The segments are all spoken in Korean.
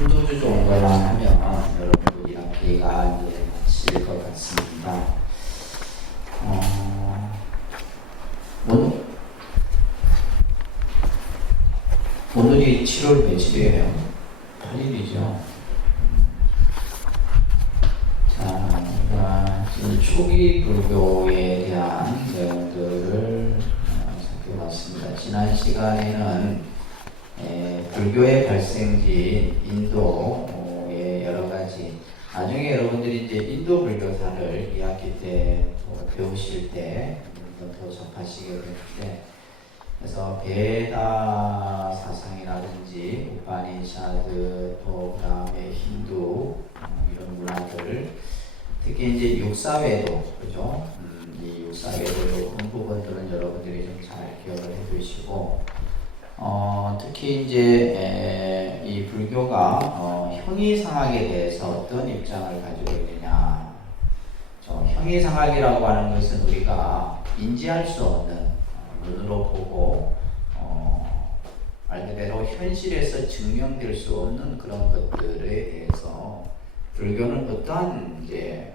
힌두교 종교만 하면 여러분들이랑 기회가 이제 맞힐 것 같습니다. 오늘이 7월 며칠이에요? 8일이죠. 자, 우리가 지금 초기 불교에 대한 내용들을 살펴봤습니다. 지난 시간에는 불교의 발생지인 인도의 여러 가지, 나중에 여러분들이 이제 인도 불교사를 2학기 때 배우실 때 더 접하시게 되는데, 그래서 베다 사상이라든지 우파니샤드, 또 그다음에 힌두 이런 문화들, 특히 이제 육사외도, 그죠? 이 육사외도 그런 부분들은 여러분들이 좀 잘 기억을 해두시고, 특히 이제 이 불교가 형이상학에 대해서 어떤 입장을 가지고 있느냐. 형이상학이라고 하는 것은 우리가 인지할 수 없는, 눈으로 보고 말 그대로 현실에서 증명될 수 없는 그런 것들에 대해서 불교는 어떠한 이제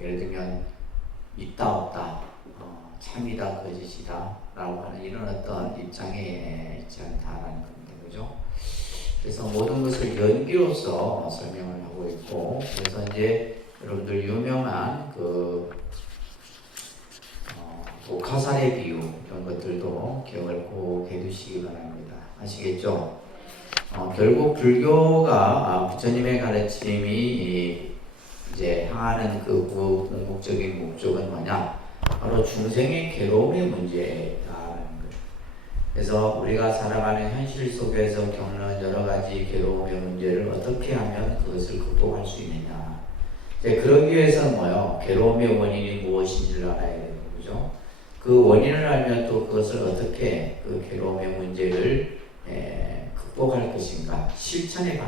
예를 들면 있다 없다, 참이다 거짓이다 라고 하는 이런 어떤 입장에 있지 않다라는 겁니다. 그죠? 그래서 모든 것을 연기로서 설명을 하고 있고, 그래서 이제 여러분들 유명한 독화살의 비유 이런 것들도 기억을 꼭 해두시기 바랍니다. 아시겠죠? 결국 불교가 부처님의 가르침이 이제 향하는 그 궁극적인 목적은 뭐냐? 바로 중생의 괴로움의 문제다라는 거예요. 그래서 우리가 살아가는 현실 속에서 겪는 여러 가지 괴로움의 문제를 어떻게 하면 그것을 극복할 수 있느냐. 이제 그러기 위해서는 뭐요? 괴로움의 원인이 무엇인지를 알아야 되는 거죠. 그 원인을 알면 또 그것을 어떻게 그 괴로움의 문제를 극복할 것인가. 실천의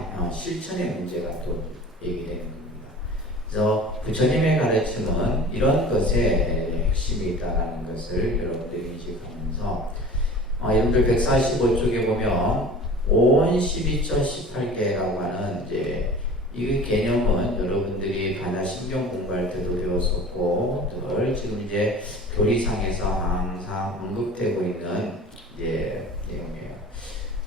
문제가 또 얘기되는 겁니다. 그래서 부처님의 가르침은 이런 것에 핵심이 있다는 것을 여러분들이 인식하면서, 여러분들 145쪽에 보면 5원 12조 18개라고 하는 이제 이 개념은 여러분들이 반야심경 공부할 때도 배웠었고, 늘 지금 이제 교리상에서 항상 언급되고 있는 이제 내용이에요.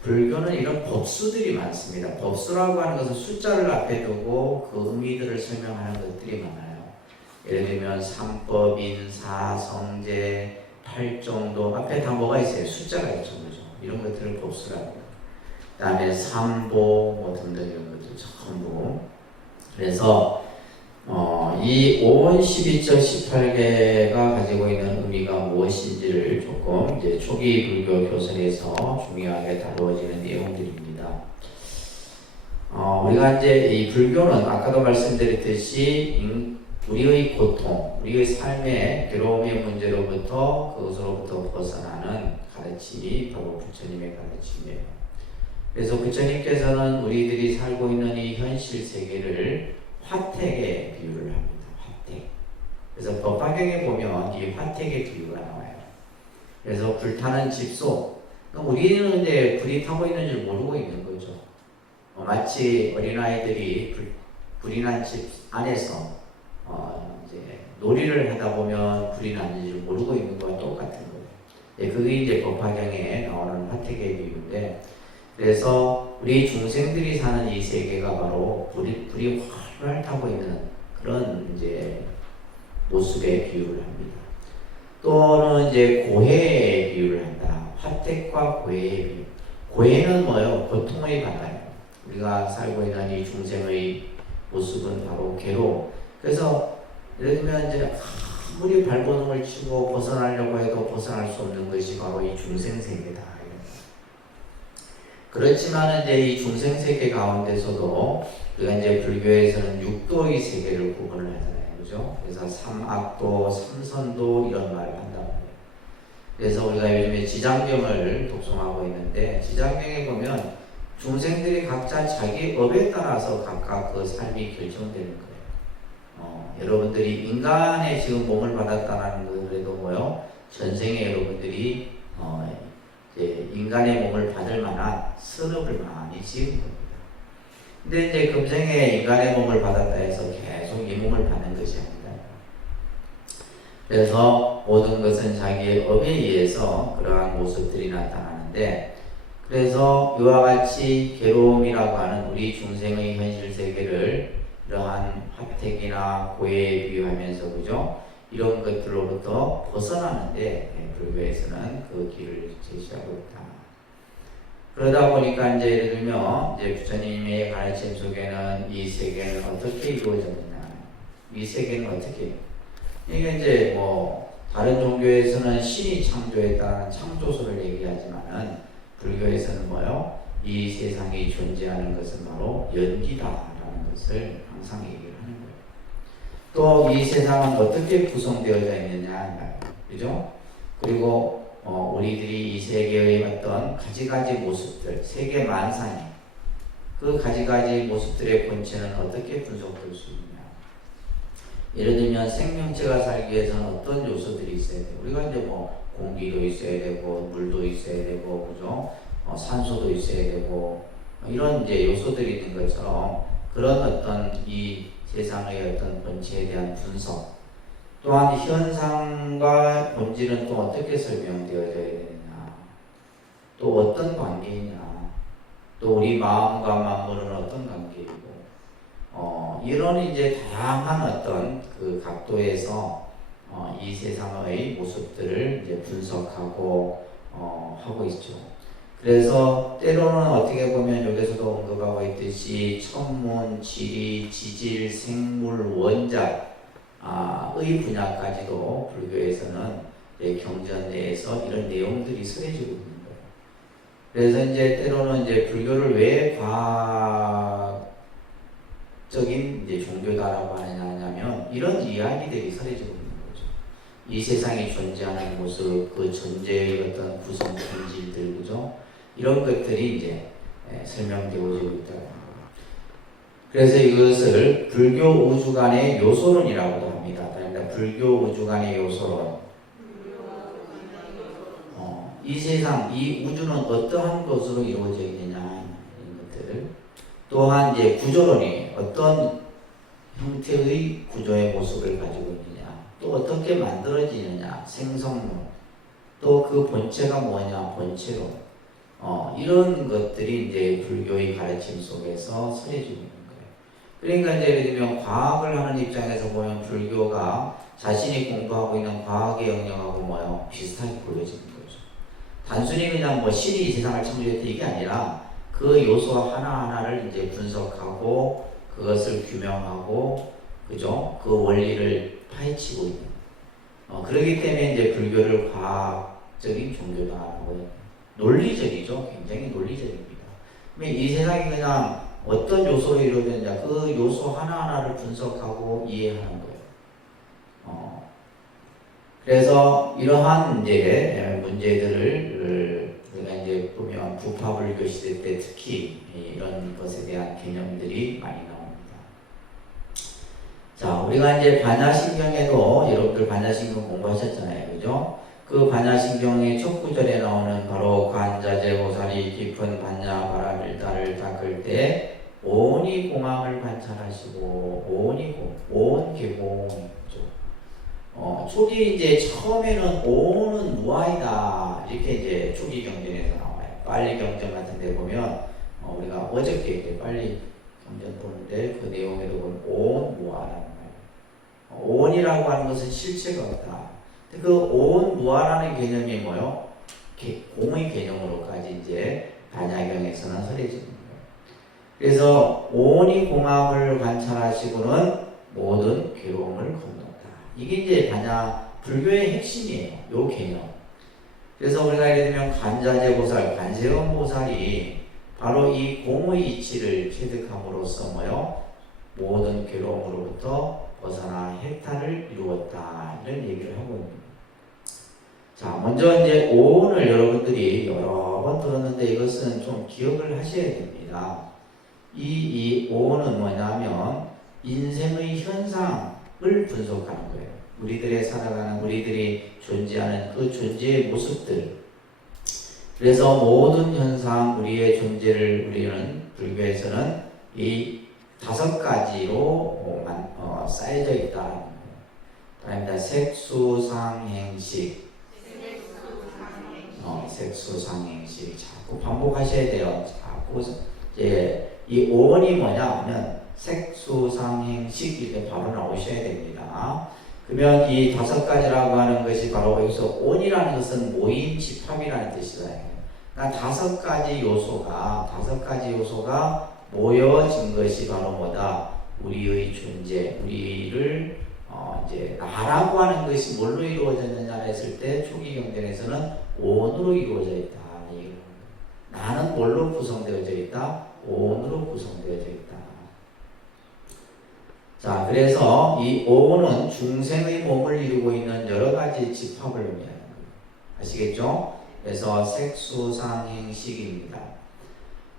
불교는 이런 법수들이 많습니다. 법수라고 하는 것은 숫자를 앞에 두고 그 의미들을 설명하는 것들이 많아요. 예를 들면 삼법, 인사, 성제, 팔정도, 앞에 다 뭐가 있어요? 숫자가 있죠, 그죠? 이런 것들을 법수라고 해요. 그 다음에 삼보 뭐 등등 이런 것들 전부. 그래서 이 5원 12절 18개가 가지고 있는 의미가 무엇인지를 조금 이제 초기 불교 교설에서 중요하게 다루어지는 내용들입니다. 우리가 이제 이 불교는 아까도 말씀드렸듯이 우리의 고통, 우리의 삶의 괴로움의 문제로부터 그것으로부터 벗어나는 가르침이 바로 부처님의 가르침이에요. 그래서 부처님께서는 우리들이 살고 있는 이 현실 세계를 화택에 비유를 합니다. 화택. 그래서 법화경에 보면 이 화택의 비유가 나와요. 그래서 불타는 집소. 우리는 이제 불이 타고 있는 줄 모르고 있는 거죠. 마치 어린아이들이 불이 난 집 안에서 이제 놀이를 하다 보면 불이 났는지 모르고 있는 거와 똑같은 거예요. 그게 이제 법화경에 나오는 화택의 비유인데, 그래서 우리 중생들이 사는 이 세계가 바로 불이 활활 타고 있는 그런 이제 모습의 비유를 합니다. 또는 이제 고해의 비유를 한다. 화택과 고해의 비유. 고해는 뭐예요? 고통의 바다예요. 우리가 살고 있는 이 중생의 모습은 바로 괴로움. 그래서 예를 들면 이제 아무리 발버둥을 치고 벗어나려고 해도 벗어날 수 없는 것이 바로 이 중생 세계다. 그렇지만 이제 이 중생 세계 가운데서도 우리가 이제 불교에서는 육도의 세계를 구분을 하잖아요, 그죠? 그래서 삼악도, 삼선도 이런 말을 한다고 해요. 그래서 우리가 요즘에 지장경을 독송하고 있는데, 지장경에 보면 중생들이 각자 자기 업에 따라서 각각 그 삶이 결정되는 거예요. 여러분들이 인간의 지금 몸을 받았다는 것에도 뭐요? 전생에 여러분들이 이제 인간의 몸을 받을 만한 선업을 많이 지은 겁니다. 근데 이제 금생에 인간의 몸을 받았다 해서 계속 이 몸을 받는 것이 아니다. 그래서 모든 것은 자기의 업에 의해서 그러한 모습들이 나타나는데, 그래서 이와 같이 괴로움이라고 하는 우리 중생의 현실 세계를 이러한 화택이나 고해에 비유하면서, 그죠? 이런 것들로부터 벗어나는데 불교에서는 그 길을 제시하고 있다. 그러다 보니까 이제 예를 들면 이제 부처님의 가르침 속에는 이 세계는 어떻게 이루어졌느냐, 이 세계는 어떻게, 이게 이제 뭐 다른 종교에서는 신이 창조했다는 창조소를 얘기하지만은 불교에서는 뭐요? 이 세상이 존재하는 것은 바로 연기다라는 것을 항상 얘기를 하는 거예요. 또 이 세상은 어떻게 구성되어져 있느냐, 그죠? 그리고 우리들이 이 세계의 어떤 가지가지 모습들, 세계 만상이 그 가지가지 모습들의 본체는 어떻게 분석될 수 있냐? 예를 들면 생명체가 살기 위해서는 어떤 요소들이 있어야 돼요? 우리가 이제 뭐 공기도 있어야 되고 물도 있어야 되고, 그죠? 산소도 있어야 되고, 이런 이제 요소들이 있는 것처럼 그런 어떤 이 세상의 어떤 본체에 대한 분석, 또한 현상과 본질은 또 어떻게 설명되어져야 되느냐, 또 어떤 관계이냐, 또 우리 마음과 만물은 어떤 관계이고, 이런 이제 다양한 어떤 그 각도에서 이 세상의 모습들을 이제 분석하고 하고 있죠. 그래서 때로는 어떻게 보면 여기서도 언급하고 있듯이 천문, 지리, 지질, 생물, 원자 의 분야까지도 불교에서는 경전 내에서 이런 내용들이 설해지고 있는 거예요. 그래서 이제 때로는 이제 불교를 왜 과학적인 이제 종교다라고 하냐면 이런 이야기들이 설해지고 있는 거죠. 이 세상에 존재하는 모습, 그 존재의 어떤 구성 본질들, 그죠? 이런 것들이 이제 설명되어지고 있다고 합니다. 그래서 이것을 불교 우주관의 요소론이라고도 합니다. 그러니까 불교 우주관의 요소론. 이 세상, 이 우주는 어떠한 것으로 이루어져 있느냐, 이런 것들. 또한 이제 구조론이 어떤 형태의 구조의 모습을 가지고 있느냐, 또 어떻게 만들어지느냐, 생성론. 또 그 본체가 뭐냐, 본체론. 이런 것들이 이제 불교의 가르침 속에서 설해지고 있는 거예요. 그러니까 이제 예를 들면 과학을 하는 입장에서 보면 불교가 자신이 공부하고 있는 과학의 영역하고 뭐요? 비슷하게 보여지는 거죠. 단순히 그냥 뭐 신이 이 세상을 창조했다 이게 아니라 그 요소 하나하나를 이제 분석하고 그것을 규명하고, 그죠? 그 원리를 파헤치고 있는. 그렇기 때문에 이제 불교를 과학적인 종교다라고 해요. 논리적이죠. 굉장히 논리적입니다. 이 세상이 그냥 어떤 요소로 이루어졌냐, 그 요소 하나하나를 분석하고 이해하는 거예요. 그래서 이러한 이제 문제들을 우리가 이제 보면 부파불교 시대 때 특히 이런 것에 대한 개념들이 많이 나옵니다. 자, 우리가 이제 반야신경에도 여러분들 반야신경 공부하셨잖아요, 그죠? 그 반야신경의 첫 구절에 나오는 바로 관자재보살이 깊은 반야 바라밀다를 닦을 때 오니 공항을 관찰하시고, 온 개공이죠. 초기 이제 처음에는 오는 무아이다 이렇게 이제 초기 경전에서 나와요. 빨리 경전 같은 데 보면 우리가 어저께 이제 빨리 경전 보는데 그 내용에도 보면 온 무아라는 거예요. 온이라고 하는 것은 실체가 없다. 그 온 무아라는 개념이 뭐요? 공의 개념으로까지 이제 반야경에서는 설해지는 거예요. 그래서 온이 공함을 관찰하시고는 모든 괴로움을 건넌다. 이게 이제 반야 불교의 핵심이에요. 요 개념. 그래서 우리가 예를 들면 관자재보살, 관세음보살이 바로 이 공의 이치를 체득함으로써 뭐요? 모든 괴로움으로부터 벗어나 해탈을 이루었다. 이런 얘기를 하고 있습니다. 자, 먼저 이제 오온을 여러분들이 여러 번 들었는데 이것은 좀 기억을 하셔야 됩니다. 이 오온은 뭐냐면 인생의 현상을 분석하는 거예요. 우리들의 살아가는, 우리들이 존재하는 그 존재의 모습들. 그래서 모든 현상, 우리의 존재를 우리는 불교에서는 이 5가지로 쌓여져 있다. 그러니까 색수상행식, 색수상행식 자꾸 반복하셔야 돼요. 자꾸 이제 이 오원이 뭐냐 하면 색수상행식 이렇게 바로 나오셔야 됩니다. 그러면 이 5가지라고 하는 것이 바로 여기서 온이라는 것은 모임, 집합이라는 뜻이다. 그러니까 5가지 요소가 모여진 것이 바로 뭐다? 우리의 존재, 우리를 이제 나라고 하는 것이 뭘로 이루어졌느냐 했을 때 초기 경전에서는 온으로 이루어져 있다. 나는 뭘로 구성되어져 있다? 온으로 구성되어져 있다. 자, 그래서 이 오는 중생의 몸을 이루고 있는 여러 가지 집합을 의미하는 거예요. 아시겠죠? 그래서 색수상행식입니다.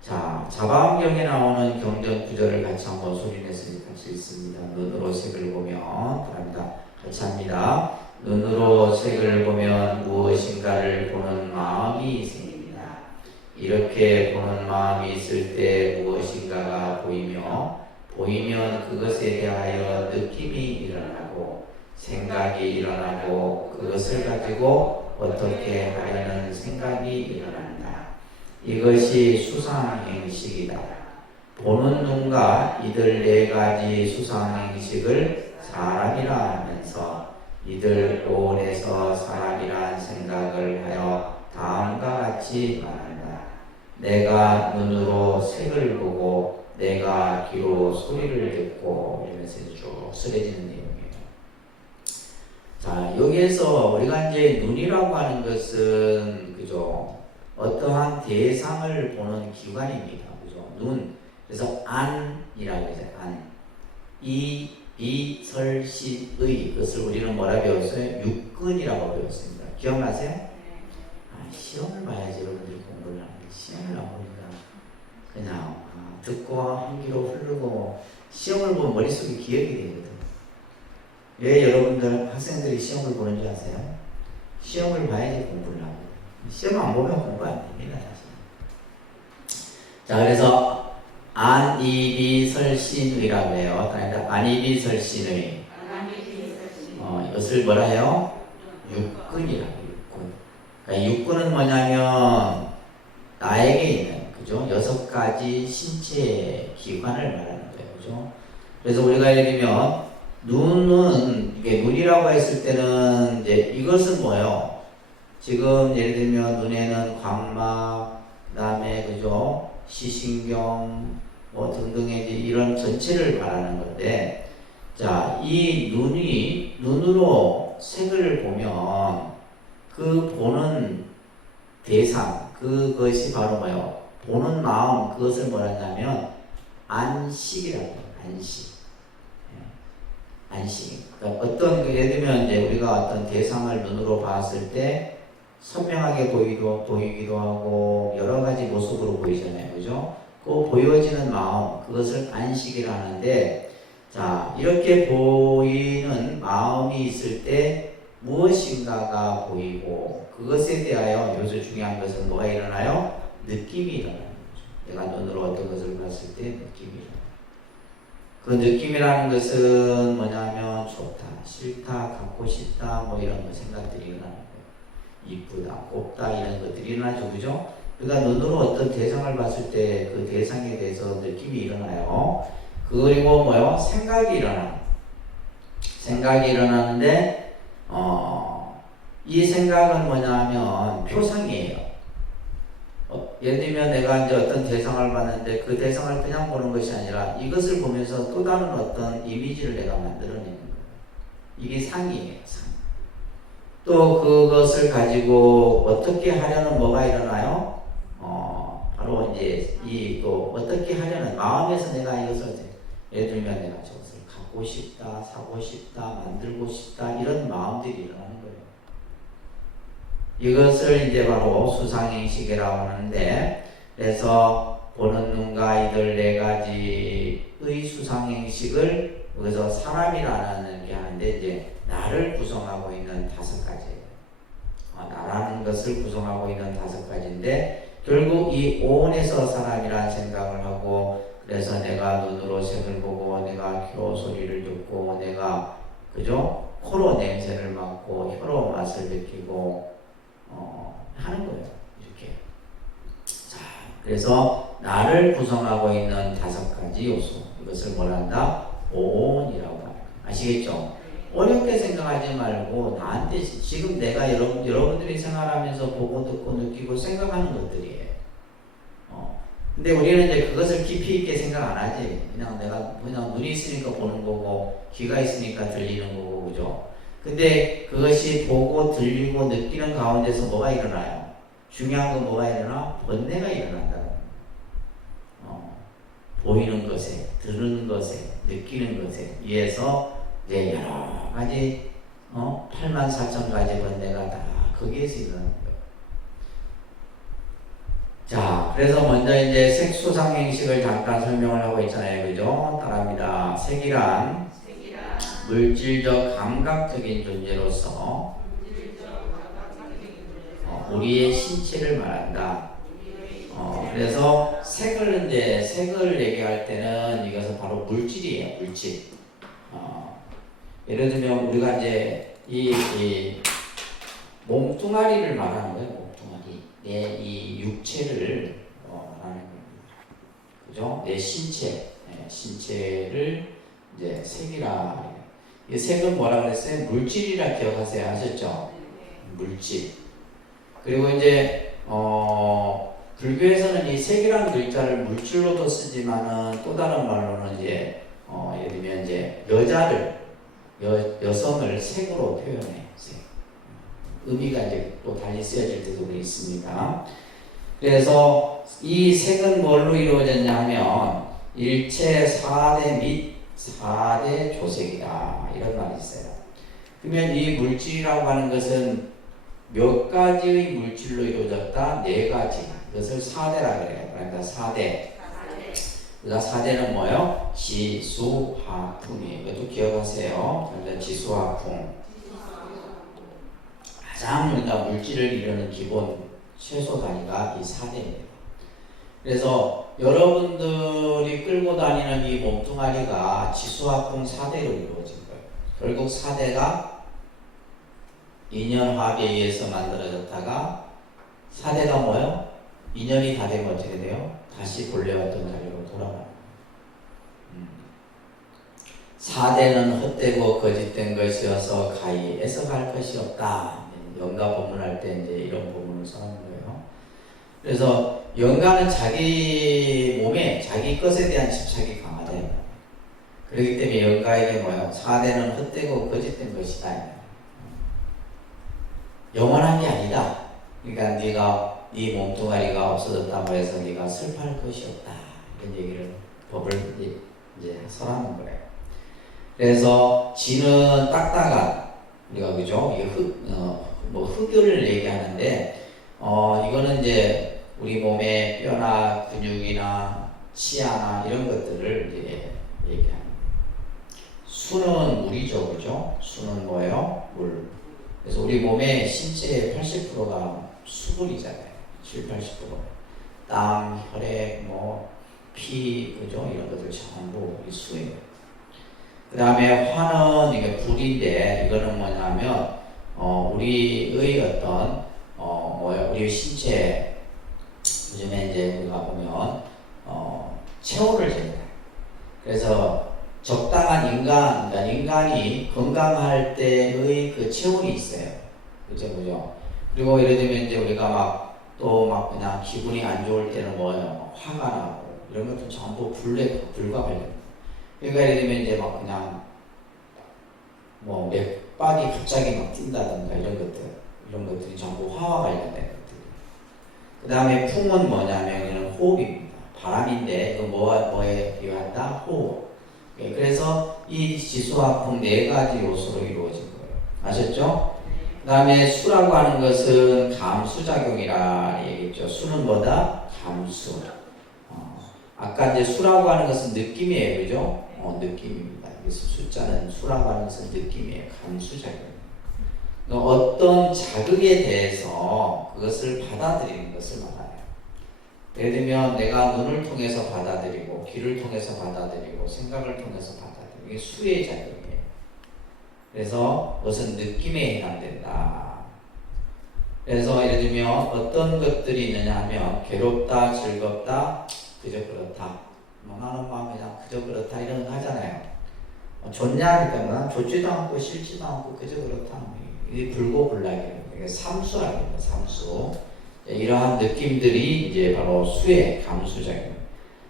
자, 자바암경에 나오는 경전 구절을 같이 한번 소리내서 읽을 수 있습니다. 눈으로 색을 보면, 바랍니다. 같이 합니다. 눈으로 색을 보면 무엇인가를 보는 마음이 생깁니다. 이렇게 보는 마음이 있을 때 무엇인가가 보이면 그것에 대하여 느낌이 일어나고 생각이 일어나고 그것을 가지고 어떻게 하려는 생각이 일어난다. 이것이 수상행식이다. 보는 눈과 이들 4가지 수상행식을 사람이라 하면서 이들 오온에서 사람이란 생각을 하여 다음과 같이 말한다. 내가 눈으로 색을 보고 내가 귀로 소리를 듣고 이러면서 쭉 쓰여지는 내용이에요. 자, 여기에서 우리가 이제 눈이라고 하는 것은 그죠? 어떠한 대상을 보는 기관입니다. 그죠? 눈. 그래서 안이라고 하죠. 안. 이, 비, 설, 시, 의. 그것을 우리는 뭐라 배웠어요? 육근이라고 배웠습니다. 기억나세요? 시험을 봐야지 여러분들이 공부를 하는데 시험을 안 보니까 그냥 듣고 한 귀로 흐르고 시험을 보면 머릿속에 기억이 되거든. 왜 여러분들 학생들이 시험을 보는 줄 아세요? 시험을 봐야지 공부를 하고 시험 안 보면 공부 안 됩니다. 사실. 자, 그래서 안이비설신의라고 해요. 그러니까 안이비설신의 이것을 뭐라 해요? 육근이라고. 육근. 그러니까 육근은 뭐냐면 나에게 있는 그죠? 6가지 신체 기관을 말하는 거예요. 그죠? 그래서 우리가 예를 들면 눈은 이게 눈이라고 했을 때는 이제 이것은 뭐예요? 지금 예를 들면 눈에는 광막, 그다음에 그죠? 시신경 뭐 등등의 이런 전체를 말하는 건데, 자, 이 눈이 눈으로 색을 보면 그 보는 대상 그것이 바로 뭐예요? 보는 마음 그것을 뭐라냐면 안식이라고 해요. 안식. 안식. 그러니까 어떤 예를 들면 이제 우리가 어떤 대상을 눈으로 봤을 때 선명하게 보이기도 하고 여러 가지 모습으로 보이잖아요. 그죠? 그 보여지는 마음 그것을 안식이라 하는데, 자, 이렇게 보이는 마음이 있을 때 무엇인가가 보이고 그것에 대하여 여기서 중요한 것은 뭐가 일어나요? 느낌이 일어나는 거죠. 내가 눈으로 어떤 것을 봤을 때 느낌이 일어나요. 그 느낌이라는 것은 뭐냐면 좋다, 싫다, 갖고 싶다 뭐 이런 생각들이 일어나는 거예요. 이쁘다, 곱다 이런 것들이 일어나죠. 그죠? 그러니까 눈으로 어떤 대상을 봤을 때 그 대상에 대해서 느낌이 일어나요. 그리고 뭐요? 생각이 일어나는데 이 생각은 뭐냐면 표상이에요. 예를 들면 내가 이제 어떤 대상을 봤는데 그 대상을 그냥 보는 것이 아니라 이것을 보면서 또 다른 어떤 이미지를 내가 만들어내는 거예요. 이게 상이에요. 상. 또 그것을 가지고 어떻게 하려는 뭐가 일어나요? 바로 이제 이 또 어떻게 하려는 마음에서 내가 이것을 예를 들면 내가 저것을 갖고 싶다, 사고 싶다, 만들고 싶다 이런 마음들이 일어나는 거예요. 이것을 이제 바로 수상행식이라고 하는데, 그래서 보는 눈과 이들 4가지의 수상행식을 여기서 사람이라는 게 하는데 이제 나를 구성하고 있는 5가지예요. 나라는 것을 구성하고 있는 5가지인데 결국 이 온에서 사람이라는 생각을 하고 그래서 내가 눈으로 색을 보고 내가 귀로 소리를 듣고 내가 그죠? 코로 냄새를 맡고 혀로 맛을 느끼고 하는 거예요. 이렇게. 자, 그래서 나를 구성하고 있는 5가지 요소 이것을 뭐라 한다? 온이라고 합니다. 아시겠죠? 어렵게 생각하지 말고 나한테 지금 내가 여러분들이 생활하면서 보고 듣고 느끼고 생각하는 것들이에요. 근데 우리는 이제 그것을 깊이 있게 생각 안 하지. 그냥 눈이 있으니까 보는 거고 귀가 있으니까 들리는 거고 그죠? 근데 그것이 보고 들리고 느끼는 가운데서 뭐가 일어나요? 중요한 건 뭐가 일어나? 번뇌가 일어난다. 보이는 것에, 들은 것에, 느끼는 것에 의해서 이제 여러 가지 84,000가지 번뇌가 다 거기에서 일어나는 거예요. 자, 그래서 먼저 이제 색소상행식을 잠깐 설명을 하고 있잖아요. 그죠? 따라합니다. 색이란 물질적 감각적인 존재로서 우리의 신체를 말한다. 그래서 색을 얘기할 때는 이것은 바로 물질이에요. 물질. 예를 들면 우리가 이제 이 몸뚱아리를 말하는 거예요. 몸뚱아리. 내 이 육체를 말하는 겁니다. 그죠? 내 신체를 이제 색이라. 이 색은 뭐라 그랬어요? 물질이라 기억하세요. 아셨죠? 물질. 그리고 이제 불교에서는 이 색이라는 글자를 물질로도 쓰지만은 또 다른 말로는 이제 예를 들면 이제 여성을 색으로 표현해. 색. 의미가 이제 또 달리 쓰여질 때도 있습니다. 그래서 이 색은 뭘로 이루어졌냐 하면 일체 4대 및 4대 조색이다. 이런 말이 있어요. 그러면 이 물질이라고 하는 것은 몇 가지의 물질로 이루어졌다? 4가지. 이것을 4대라 그래요. 그러니까 4대. 그러니까 4대는 뭐예요? 지수화풍이에요. 이것도 기억하세요. 그러니까 지수화풍. 가장 우리가 물질을 이루는 기본 최소 단위가 이 4대입니다. 그래서 여러분들이 끌고 다니는 이 몸뚱아리가 지수화풍 4대로 이루어진 거예요. 결국 4대가 인연화합에 의해서 만들어졌다가 4대가 뭐예요? 인연이 다 되면 어떻게 돼요? 다시 본래 어떤 자리로 돌아가는 거예요. 4대는 헛되고 거짓된 것이어서 가히 애석할 것이 없다. 영가 법문할 때 이제 이런 법문을 써놓은 거예요. 그래서 영가는 자기 몸에 자기 것에 대한 집착이 강하대요. 그렇기 때문에 영가에게 뭐예요? 4대는 헛되고 거짓된 것이다. 영원한 게 아니다. 그러니까 네 몸뚱아리가 없어졌다고 해서 네가 슬퍼할 것이 없다. 이런 얘기를 법을 이제 설하는 거예요. 그래서 지는 딱딱한 우리가 그죠? 흙을 얘기하는데 이거는 이제 우리 몸의 뼈나 근육이나 치아나 이런 것들을 이제 얘기하는 거예요. 수는 물이죠, 그죠? 수는 뭐예요? 물. 그래서 우리 몸의 신체의 80%가 수분이잖아요. 70, 80%. 땀, 혈액, 피, 그죠? 이런 것들 전부 이 수예요. 그 다음에 화는 이게 불인데, 이거는 뭐냐면, 우리의 어떤, 우리 신체, 요즘에 이제 우리가 보면, 체온을 재요. 그래서 적당한 그러니까 인간이 건강할 때의 그 체온이 있어요. 그죠? 그리고 예를 들면 이제 우리가 그냥 기분이 안 좋을 때는 뭐예요? 화가 나고, 이런 것도 전부 불과 관련. 그러니까 예를 들면 이제 그냥 맥박이 갑자기 뛴다든가 이런 것들이 전부 화와 관련된 것들. 그 다음에 풍은 뭐냐면 이는 호흡입니다. 바람인데 이거 뭐에 비유한다? 호흡. 그래서 이 지수화풍 4가지 요소로 이루어진 거예요. 아셨죠? 그 다음에 수라고 하는 것은 감수작용이라 얘기했죠. 수는 뭐다? 감수. 아까 이제 수라고 하는 것은 느낌이에요. 그죠? 느낌입니다. 그래서 숫자는 수라고 하는 것은 느낌이에요. 감수작용. 어떤 자극에 대해서 그것을 받아들이는 것을 말하요. 예를 들면 내가 눈을 통해서 받아들이고 귀를 통해서 받아들이고 생각을 통해서 받아들이고 이게 수의 작용이에요. 그래서 그것은 느낌에 해당된다. 그래서 예를 들면 어떤 것들이 있느냐 하면 괴롭다, 즐겁다, 그저 그렇다. 나는 막 그냥 그저 그렇다 이런 거 하잖아요. 좋냐 하니까 좋지도 않고 싫지도 않고 그저 그렇다. 이게 불고불락이에요. 이게 삼수학입니다. 삼수. 이러한 느낌들이 이제 바로 수의 감수작용.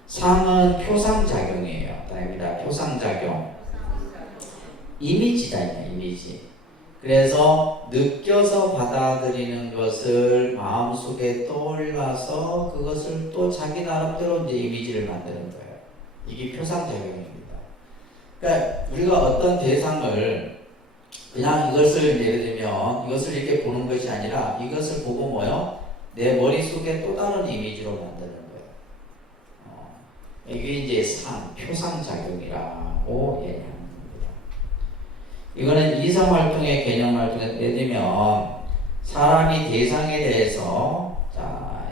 상은 표상작용이에요. 다입니다. 표상작용. 이미지다, 이미지. 그래서 느껴서 받아들이는 것을 마음속에 떠올라서 그것을 또 자기 나름대로 이제 이미지를 만드는 거예요. 이게 표상작용입니다. 그러니까 우리가 어떤 대상을 그냥 이것을 예를 들면 이것을 이렇게 보는 것이 아니라 이것을 보고 뭐요? 내 머릿속에 또 다른 이미지로 만드는 거예요. 이게 이제 표상작용이라고 얘기합니다. 이거는 이성활동의 개념활동에 예를 들면 사람이 대상에 대해서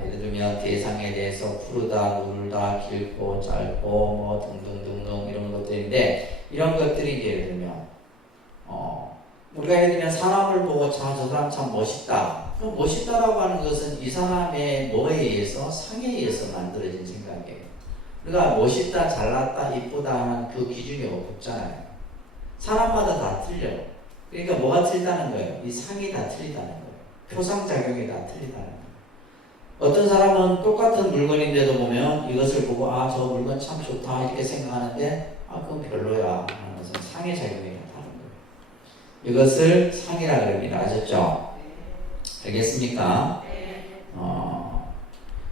예를 들면 대상에 대해서 푸르다, 누르다, 길고, 짧고 뭐 등등등등 이런 것들인데 이런 것들이 이제 예를 들면 우리가 예를 들면 사람을 보고 저 사람 참 멋있다. 그럼 멋있다라고 하는 것은 이 사람의 뭐에 의해서 상에 의해서 만들어진 생각이에요. 그러니까 멋있다, 잘났다, 이쁘다 하는 그 기준이 없잖아요. 사람마다 다 틀려요. 그러니까 뭐가 틀리다는 거예요? 이 상이 다 틀리다는 거예요. 표상작용이 다 틀리다는 거예요. 어떤 사람은 똑같은 물건인데도 보면 이것을 보고 저 물건 참 좋다 이렇게 생각하는데 그건 별로야 하는 것은 상의 작용이 다른 거예요. 이것을 상이라 그럽니다. 아셨죠? 알겠습니까?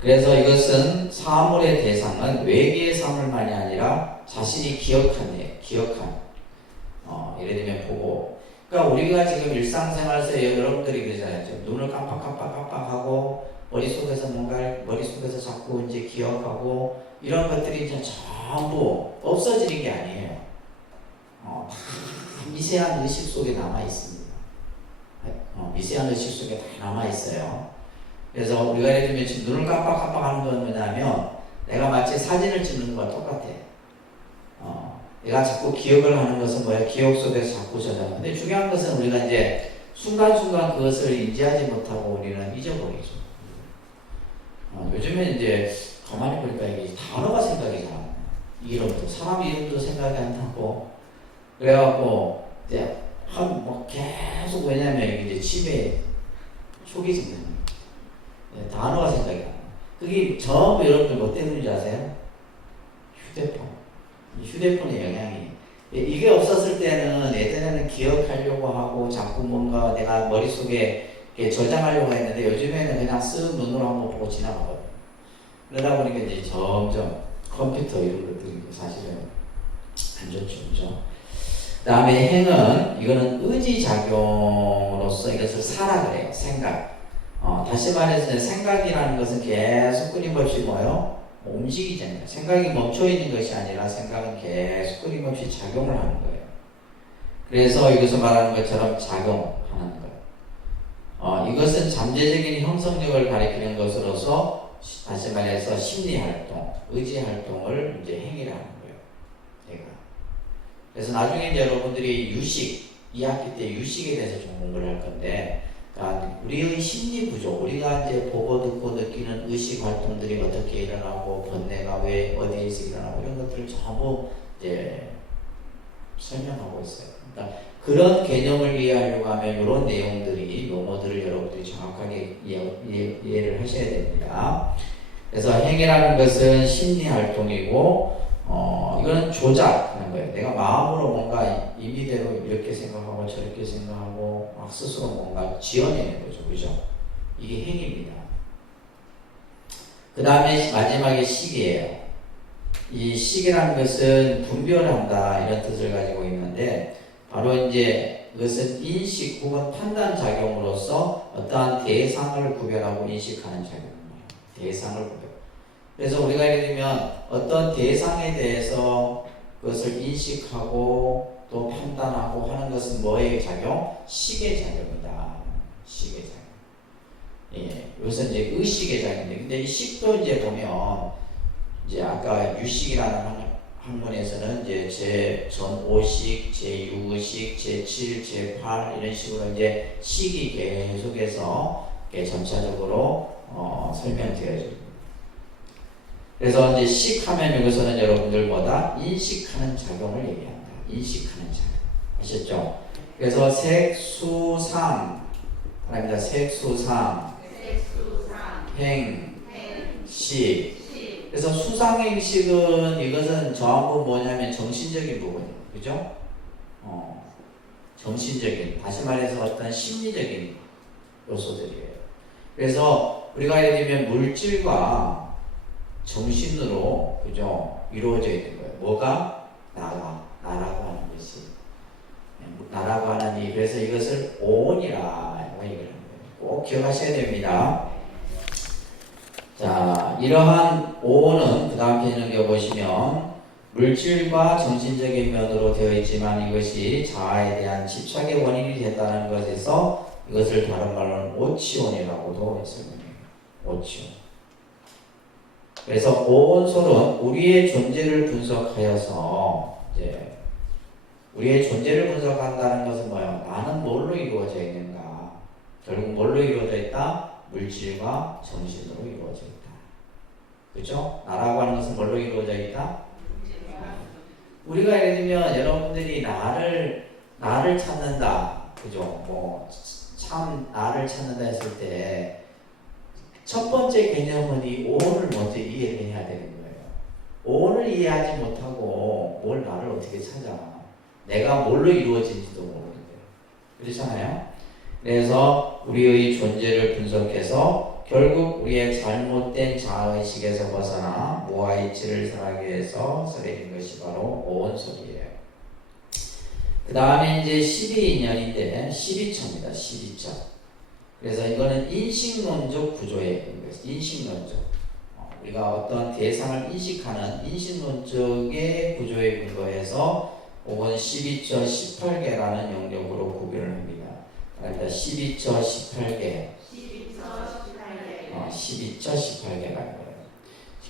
그래서 이것은 사물의 대상은 외계의 사물만이 아니라 자신이 기억한 예를 들면 보고. 그러니까 우리가 지금 일상생활에서 여러분들이 그러잖아요. 눈을 깜빡깜빡깜빡하고 머릿속에서 자꾸 이제 기억하고 이런 것들이 이제 전부 없어지는 게 아니에요. 미세한 의식 속에 남아 있습니다. 미세한 의식 속에 다 남아 있어요. 그래서 우리가 예를 들면 지금 눈을 깜빡깜빡하는 건 뭐냐면 내가 마치 사진을 찍는 것과 똑같아요. 내가 자꾸 기억을 하는 것은 뭐야? 기억 속에서 자꾸 저장. 근데 중요한 것은 우리가 이제 순간순간 그것을 인지하지 못하고 우리는 잊어버리죠. 요즘에 이제 가만히 보니까 이게 단어가 생각이 잘 안 나요. 이름도, 사람 이름도 생각이 안 나고. 그래갖고 이제 계속 왜냐면 이제 집에 속이 생각나요. 단어가 생각이 안 나요. 그게 전부 여러분들 뭐 때문인지 아세요? 휴대폰의 영향이. 이게 없었을 때는 예전에는 기억하려고 하고 자꾸 뭔가 내가 머릿속에 저장하려고 했는데 요즘에는 그냥 쓱 눈으로 한번 보고 지나가거든요. 그러다 보니까 이제 점점 컴퓨터 이런 것들이 사실은 안 좋죠. 그죠? 그 다음에 행은 이거는 의지작용으로서 이것을 사라 그래요. 생각. 다시 말해서 생각이라는 것은 계속 끊임없이 뭐요? 움직이잖아요. 생각이 멈춰있는 것이 아니라 생각은 계속 끊임없이 작용을 하는 거예요. 그래서 여기서 말하는 것처럼 작용하는 거예요. 이것은 잠재적인 형성력을 가리키는 것으로서 다시 말해서 심리활동, 의지활동을 이제 행위를 하는 거예요. 얘가. 그래서 나중에 이제 여러분들이 유식, 2학기 때 유식에 대해서 좀 공부를 할 건데 우리의 심리 부족, 우리가 이제 보고 듣고 느끼는 의식 활동들이 어떻게 일어나고 번뇌가 왜 어디에서 일어나고 이런 것들을 전부 이제 설명하고 있어요. 그러니까 그런 개념을 이해하려고 하면 이런 내용들이 용어들을 여러분들이 정확하게 이해를 하셔야 됩니다. 그래서 행위라는 것은 심리 활동이고 이거는 조작하는 거예요. 내가 마음으로 뭔가 임의대로 이렇게 생각하고 저렇게 생각하고 막 스스로 뭔가 지어내는 거죠. 그죠? 이게 행위입니다. 그 다음에 마지막에 식이에요. 이 식이라는 것은 분별을 한다 이런 뜻을 가지고 있는데 바로 이제 이것은 인식 혹은 판단 작용으로서 어떠한 대상을 구별하고 인식하는 작용입니다. 대상을 구별. 그래서 우리가 예를 들면 어떤 대상에 대해서 그것을 인식하고 또 판단하고 하는 것은 뭐의 작용? 식의 작용이다. 식의 작용. 예, 이것은 이제 의식의 작용인데, 근데 이 식도 이제 보면 이제 아까 유식이라는 학문에서는 이제 제5식, 제6식, 제7, 제8 이런 식으로 이제 식이 계속해서 점차적으로 설명되어집니다. 그래서 이제 식하면 이것은 여러분들 뭐다? 인식하는 작용을 얘기한다. 인식하는 작용. 아셨죠? 그래서 색수상 하나입니다. 색수상, 행, 식. 그래서 수상행식은 이것은 전부 뭐냐면 정신적인 부분이에요. 그죠? 정신적인, 다시 말해서 어떤 심리적인 요소들이에요. 그래서 우리가 예를 들면 물질과 정신으로, 그죠? 이루어져 있는 거예요. 뭐가? 나라고 하는 것이. 나라고 하는 이, 그래서 이것을 오온이라 얘기를 합니다. 꼭 기억하셔야 됩니다. 자, 이러한 오온은 그 다음 편에 보시면 물질과 정신적인 면으로 되어 있지만 이것이 자아에 대한 집착의 원인이 된다는 것에서 이것을 다른 말로는 오치온이라고도 설명해요. 오치온. 그래서 오온설은 우리의 존재를 분석하여서 이제 우리의 존재를 분석한다는 것은 뭐예요? 나는 뭘로 이루어져 있는가? 결국 뭘로 이루어져 있다? 물질과 정신으로 이루어져 있다. 그죠? 나라고 하는 것은 뭘로 이루어져 있다? 우리가 예를 들면 여러분들이 나를 찾는다. 그죠? 참 나를 찾는다 했을 때 첫 번째 개념은 이 오온을 먼저 이해를 해야 되는 거예요. 오온을 이해하지 못하고 뭘 나를 어떻게 찾아? 내가 뭘로 이루어진지도 모르는데. 그렇잖아요? 그래서 우리의 존재를 분석해서 결국 우리의 잘못된 자아의식에서 벗어나 무아이치를 설하기 위해서 설해진 것이 바로 오온설이에요. 그 다음에 이제 12인연인데 12처입니다. 12처. 그래서 이거는 인식론적 구조에 있는 것이 인식론적. 우리가 어떤 대상을 인식하는 인식론적의 구조에 근거해서 혹은 12처 18개라는 영역으로 구별을 합니다. 그러니까 12처 18개. 12처 18개가 거예요.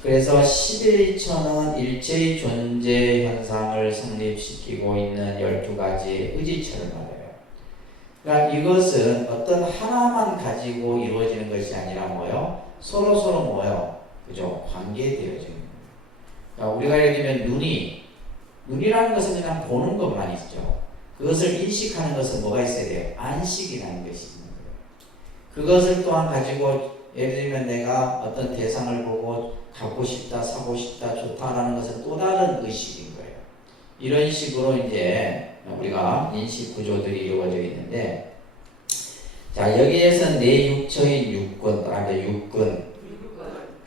그래서 11처는 일체의 존재 현상을 성립시키고 있는 12가지의 의지처를 말해요. 그러니까 이것은 어떤 하나만 가지고 이루어지는 것이 아니라 뭐요? 서로 뭐요? 그죠? 관계되어지는 거예요. 그러니까 우리가 예를 들면 눈이라는 것은 그냥 보는 것만 있죠. 그것을 인식하는 것은 뭐가 있어야 돼요? 안식이라는 것이 있는 거예요. 그것을 또한 가지고 예를 들면 내가 어떤 대상을 보고 갖고 싶다, 사고 싶다, 좋다라는 것은 또 다른 의식인 거예요. 이런 식으로 이제 우리가 인식 구조들이 이루어져 있는데, 자, 여기에서 내 육처인 육군,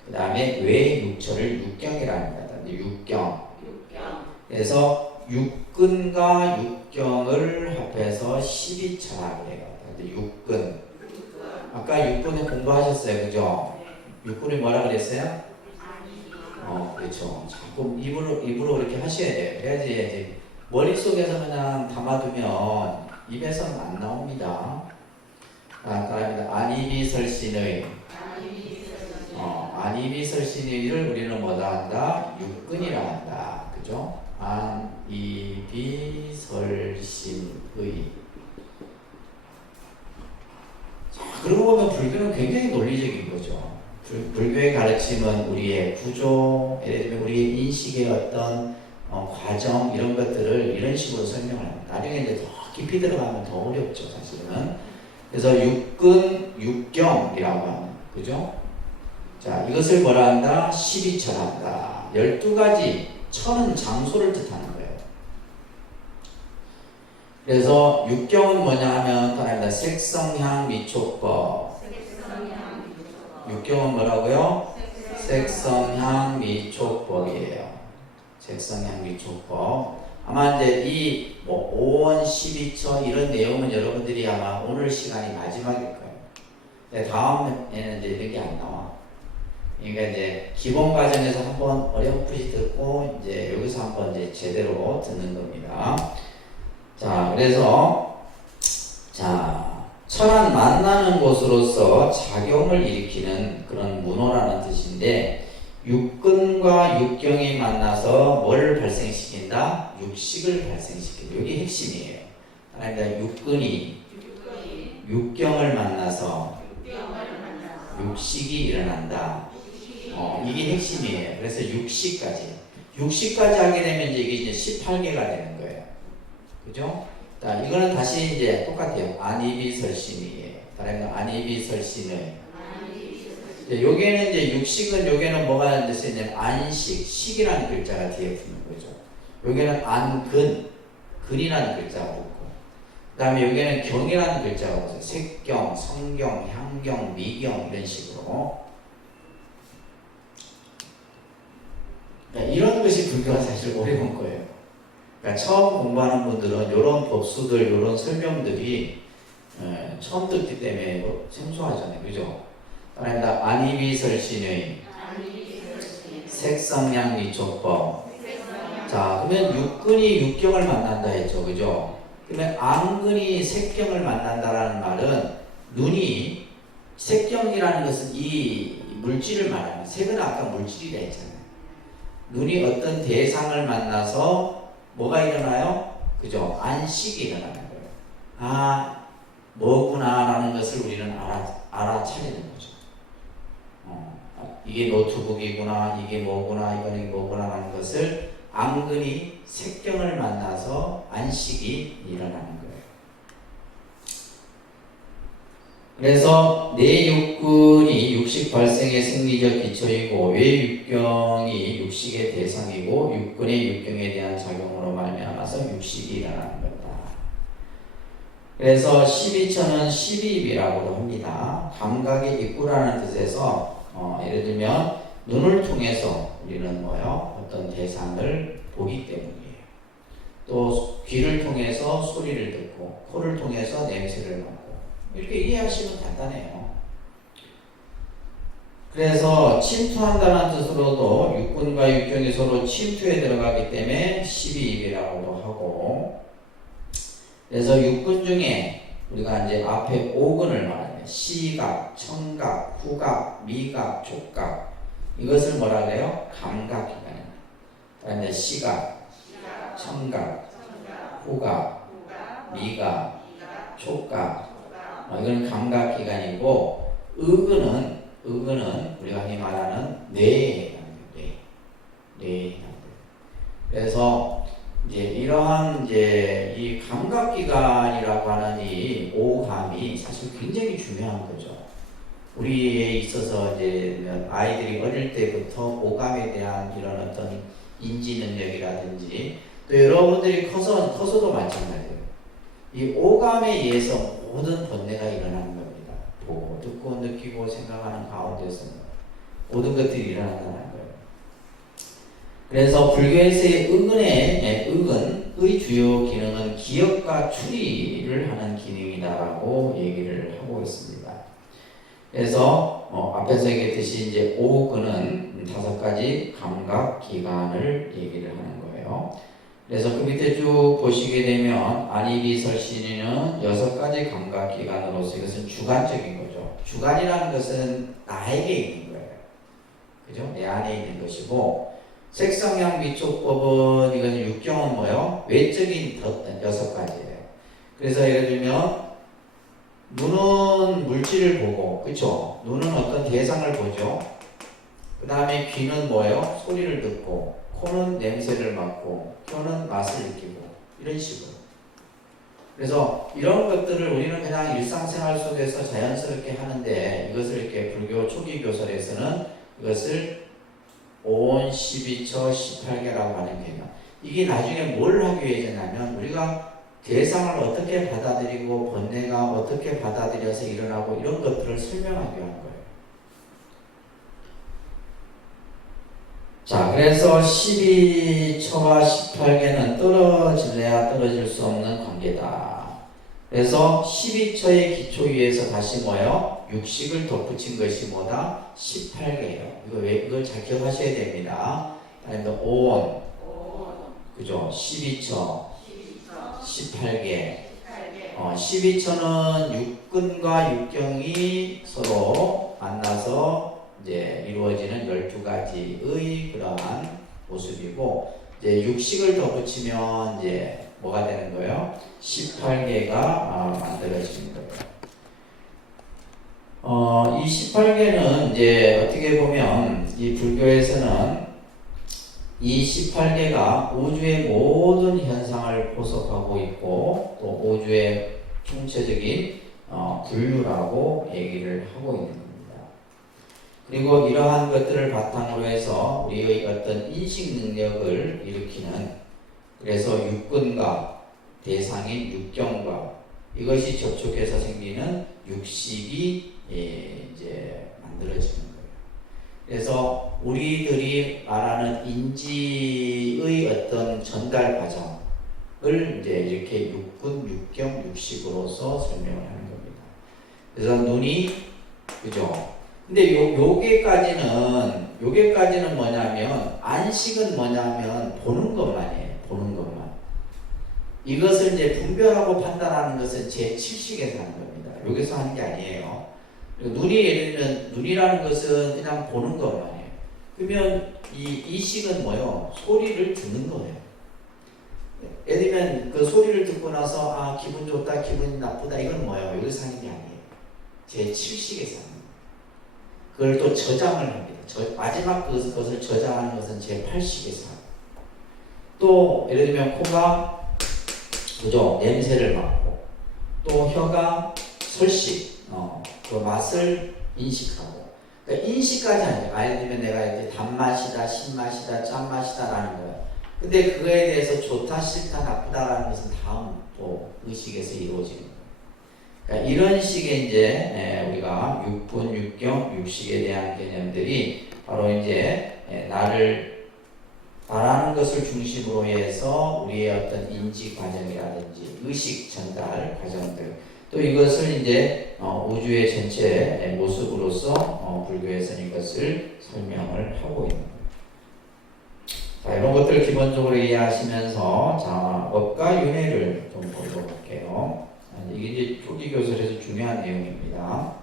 그 다음에 외 육처를 육경이라는 거다. 육경. 그래서 육근과 육경을 합해서 12처라고 해요. 육근. 아까 육군에 공부하셨어요, 그죠? 육군이 뭐라 그랬어요? 그렇죠. 자꾸 입으로 이렇게 하셔야 돼요. 그래야지 이제 머릿속에서 그냥 담아두면 입에서는 안 나옵니다. 그러니까 안이비설신의 안이비설신의를 우리는 뭐다 한다? 육근이라 한다. 그죠? 안이비설신의. 자, 그러고 보면 불교는 굉장히 논리적인 거죠. 불교의 가르침은 우리의 구조, 예를 들면 우리의 인식의 어떤 과정 이런 것들을 이런 식으로 설명합니다. 나중에 이제 더 깊이 들어가면 더 어렵죠, 사실은. 그래서 육근, 육경이라고 합니다. 그죠? 자, 이것을 뭐라 한다? 12처라 한다. 12가지, 처는 장소를 뜻하는 거예요. 그래서 육경은 뭐냐 하면 하나입니다. 색성향 미촉법. 육경은 뭐라고요? 색성향 미촉법이에요. 색성향 미촉법. 아마 이제 이 5원 12처 이런 내용은 여러분들이 아마 오늘 시간이 마지막일 거예요. 다음에는 이제 이런 게 안 나와. 그러니까 이제 기본 과정에서 한번 어렴풋이 듣고 이제 여기서 한번 이제 제대로 듣는 겁니다. 자, 그래서 천안 만나는 곳으로서 작용을 일으키는 그런 문호라는 뜻인데, 육근과 육경이 만나서 뭘 발생시킨다? 육식을 발생시킨다. 이게 핵심이에요. 그러니까 육근이 육경을 만나서 육식이 일어난다. 이게 핵심이에요. 그래서 육식까지 하게 되면 이게 이제 18개가 되는 거예요. 그죠? 자, 이거는 다시 이제 똑같아요. 안이비설신이에요. 다른 거 안이비설신의. 여기에는 이제 육식은 여기에는 뭐가 이제 쓰냐면 안식, 식이라는 글자가 뒤에 붙는 거죠. 여기는 근이라는 글자가 붙고, 그 다음에 여기에는 경이라는 글자가 붙어요. 색경, 성경, 향경, 미경 이런 식으로. 그러니까 이런 것이 불교가 사실 어려운 거예요. 그러니까 처음 공부하는 분들은 이런 법수들, 이런 설명들이 처음 듣기 때문에 생소하잖아요. 그죠? 그러니까 안이비설신의 색성향미촉법. 자, 그러면 육근이 육경을 만난다 했죠. 그죠? 그러면 안근이 색경을 만난다라는 말은 눈이 색경이라는 것은 이 물질을 말합니다. 색은 아까 물질이라 했잖아요. 눈이 어떤 대상을 만나서 뭐가 일어나요? 그죠? 안식이 일어나는 거예요. 아, 뭐구나 라는 것을 우리는 알아차리는 거죠. 이게 노트북이구나, 이게 뭐구나, 이거는 뭐구나 라는 것을 안근이 색경을 만나서 안식이 일어나는 거예요. 그래서 내 육근이 육식 발생의 생리적 기초이고, 외육경이 육식의 대상이고, 육근의 육경에 대한 작용으로 말미암아서 육식이 일어나는 거다. 그래서 12처는 12입이라고도 합니다. 감각의 입구라는 뜻에서 예를 들면 눈을 통해서 우리는 어떤 대상을 보기 때문이에요. 또 귀를 통해서 소리를 듣고, 코를 통해서 냄새를 맡고, 이렇게 이해하시면 간단해요. 그래서 침투한다는 뜻으로도 육근과 육경이 서로 침투에 들어가기 때문에 12입이라고도 하고, 그래서 육근 중에 우리가 이제 앞에 5근을 말하면 시각, 청각, 후각, 미각, 촉각, 이것을 뭐라 그래요? 감각기관입니다. 그다음에 시각, 청각, 후각, 미각, 촉각, 이건 감각기관이고, 의근은 우리가 흔히 말하는 뇌에 해당돼요. 뇌에 해당돼요. 그래서 이제 이러한 이제 이 감각기관이라고 하는 이 오감이 사실 굉장히 중요한 거죠. 우리에 있어서 이제 아이들이 어릴 때부터 오감에 대한 이런 어떤 인지 능력이라든지, 또 여러분들이 커서도 마찬가지예요. 이 오감에 의해서 모든 번뇌가 일어나는 겁니다. 보고, 듣고, 느끼고, 생각하는 가운데서 모든 것들이 일어난다는 거예요. 그래서 불교에서의 의근의 주요 기능은 기억과 추리를 하는 기능이다라고 얘기를 하고 있습니다. 그래서 앞에서 얘기했듯이 이제 오근은 5가지 감각 기관을 얘기를 하는 거예요. 그래서 그 밑에 쭉 보시게 되면 안이비설신이는 6가지 감각 기관으로서 이것은 주관적인 거죠. 주관이라는 것은 나에게 있는 거예요. 그죠? 내 안에 있는 것이고, 색성향미촉법은 이거는 육경은 뭐요? 외적인 6가지예요. 그래서 예를 들면 눈은 물질을 보고, 그쵸? 눈은 어떤 대상을 보죠. 그 다음에 귀는 뭐예요? 소리를 듣고, 코는 냄새를 맡고, 혀는 맛을 느끼고, 이런 식으로. 그래서 이런 것들을 우리는 그냥 일상생활 속에서 자연스럽게 하는데, 이것을 이렇게 불교 초기 교설에서는 이것을 온 12처 18개라고 하는 개념. 이게 나중에 뭘 하기 위해서냐면, 우리가 대상을 어떻게 받아들이고 번뇌가 어떻게 받아들여서 일어나고 이런 것들을 설명하기 위한 거예요. 자, 그래서 12처와 18개는 떨어질래야 떨어질 수 없는 관계다. 그래서 12처의 기초 위에서 다시 뭐예요? 육식을 덧붙인 것이 뭐다? 18개예요. 이걸 잘 기억하셔야 됩니다. 온, 그죠? 12처, 18개. 12처는 육근과 육경이 서로 만나서 이제 이루어지는 12가지의 그러한 모습이고, 이제 육식을 더 붙이면 이제 뭐가 되는 거예요? 18개가 만들어지는 거예요. 이 18개는 이제 어떻게 보면 이 불교에서는 이 18개가 우주의 모든 현상을 포섭하고 있고, 또 우주의 총체적인 분류라고 얘기를 하고 있는 겁니다. 그리고 이러한 것들을 바탕으로 해서 우리의 어떤 인식 능력을 일으키는, 그래서 육근과 대상인 육경과 이것이 접촉해서 생기는 육식이 이제 만들어지는 거예요. 그래서 우리들이 말하는 인지의 어떤 전달 과정을 이제 이렇게 육근, 육경, 육식으로서 설명을 하는 겁니다. 그래서 눈이, 그죠? 근데 요게까지는 뭐냐면, 안식은 뭐냐면 보는 것만이에요. 보는 것만. 이것을 이제 분별하고 판단하는 것은 제7식에서 하는 겁니다. 여기서 하는 게 아니에요. 눈이, 예를 들면 눈이라는 것은 그냥 보는 것만이에요. 그러면 이 식은 뭐요? 소리를 듣는 거예요. 예를 들면 그 소리를 듣고 나서 기분 좋다, 기분 나쁘다, 이건 뭐예요? 여기서 하는 게 아니에요. 제7식에서 하는 거예요. 그걸 또 저장을 합니다. 마지막 그것을 저장하는 것은 제8식에서 하고, 또 예를 들면 코가, 그죠? 냄새를 맡고, 또 혀가 설식, 그 맛을 인식하고. 그러니까 인식까지 하니까, 예를 들면 내가 이제 단맛이다, 신맛이다, 짠맛이다라는 거예요. 근데 그거에 대해서 좋다, 싫다, 나쁘다라는 것은 다음 또 의식에서 이루어지는 거예요. 그러니까 이런 식의 이제 우리가 육분, 육경, 육식에 대한 개념들이 바로 이제 나라는 것을 중심으로 해서 우리의 어떤 인지 과정이라든지 의식 전달 과정들, 또 이것을 이제 우주의 전체 모습으로서 불교에서는 이것을 설명을 하고 있는 거예요. 자, 이런 것들을 기본적으로 이해하시면서 자, 업과 윤회를 좀 보도록 할게요. 이게 이제 초기 교설에서 중요한 내용입니다.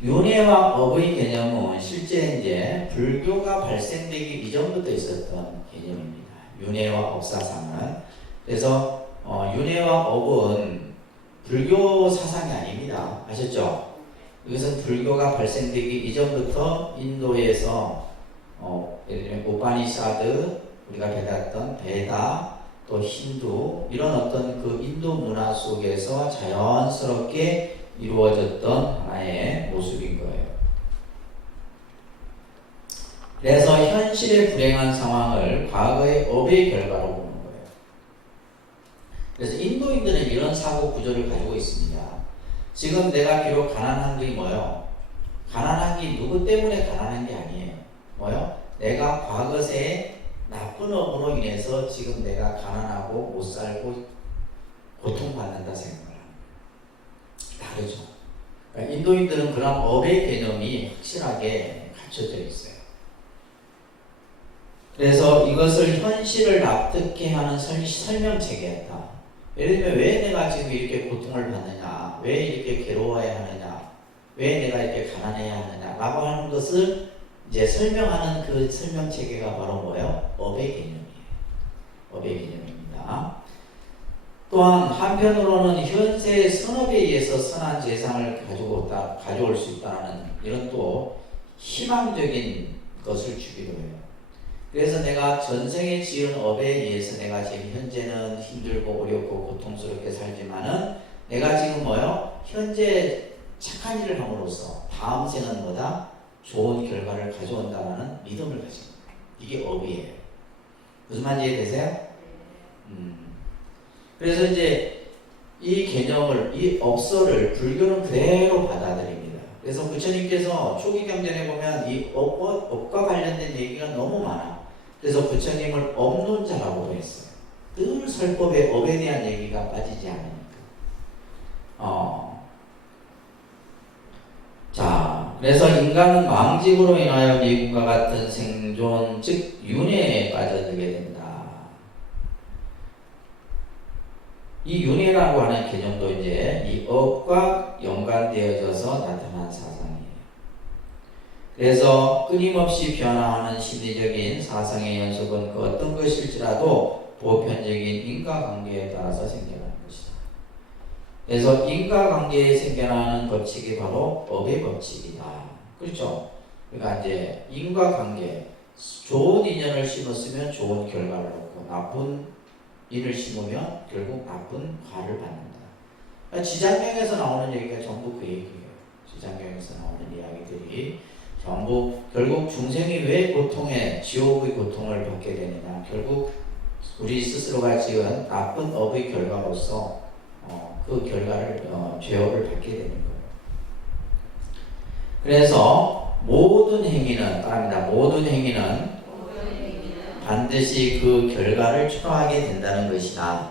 윤회와 업의 개념은 실제 이제 불교가 발생되기 이전부터 있었던 개념입니다. 윤회와 업 사상은. 그래서 윤회와 업은 불교 사상이 아닙니다. 아셨죠? 이것은 불교가 발생되기 이전부터 인도에서 예를 들면 우파니사드, 우리가 배웠던 베다, 또 힌두, 이런 어떤 그 인도 문화 속에서 자연스럽게 이루어졌던 하나의 모습인 거예요. 그래서 현실의 불행한 상황을 과거의 업의 결과로 보는 거예요. 그래서 인도인들은 이런 사고 구조를 가지고 있습니다. 지금 내가 비록 가난한 게 뭐예요? 가난한 게 누구 때문에 가난한 게 아니에요. 뭐요? 내가 과거에 나쁜 업으로 인해서 지금 내가 가난하고 못 살고 고통받는다 생각을 합니다. 다르죠. 그러니까 인도인들은 그런 업의 개념이 확실하게 갖춰져 있어요. 그래서 이것을 현실을 납득해 하는 설명체계였다. 예를 들면 왜 내가 지금 이렇게 고통을 받느냐, 왜 이렇게 괴로워해야 하느냐, 왜 내가 이렇게 가난해야 하느냐 라고 하는 것을 이제 설명하는 그 설명 체계가 바로 뭐예요? 업의 개념이에요. 업의 개념입니다. 또한 한편으로는 현세의 선업에 의해서 선한 재상을 가져올 수 있다는 이런 또 희망적인 것을 주기도 해요. 그래서 내가 전생에 지은 업에 의해서 내가 지금 현재는 힘들고 어렵고 고통스럽게 살지만은 내가 지금 뭐요? 현재 착한 일을 함으로써 다음 생은 뭐다? 좋은 결과를 가져온다는 믿음을 가진 거예요. 이게 업이에요. 무슨 말인지 이해되세요? 그래서 이제 이 개념을, 이 업설을 불교는 그대로 받아들입니다. 그래서 부처님께서 초기 경전에 보면 이 업과 관련된 얘기가 너무 많아. 그래서 부처님을 업론자라고도 했어요. 늘 설법에 업에 대한 얘기가 빠지지 않으니까. 자, 그래서 인간은 망직으로 인하여 미궁과 같은 생존, 즉 윤회에 빠져들게 된다. 이 윤회라고 하는 개념도 이제 이 업과 연관되어져서 나타난 사상이에요. 그래서 끊임없이 변화하는 심리적인 사상의 연속은 그 어떤 것일지라도 보편적인 인과관계에 따라서 생겨나는 것이다. 그래서 인과관계에 생겨나는 법칙이 바로 업의 법칙이다. 그렇죠? 그러니까 이제 인과관계, 좋은 인연을 심었으면 좋은 결과를 얻고 나쁜 인을 심으면 결국 나쁜 과를 받는다. 그러니까 지장경에서 나오는 얘기가 전부 그 얘기예요. 지장경에서 나오는 이야기들이 전부 결국 중생이 왜 고통에 지옥의 고통을 받게 되느냐, 결국 우리 스스로가 지은 나쁜 업의 결과로서 그 결과를 죄업을 받게 되는 거예요. 그래서 모든 행위는 따릅니다. 모든 행위는 반드시 그 결과를 초래하게 된다는 것이다.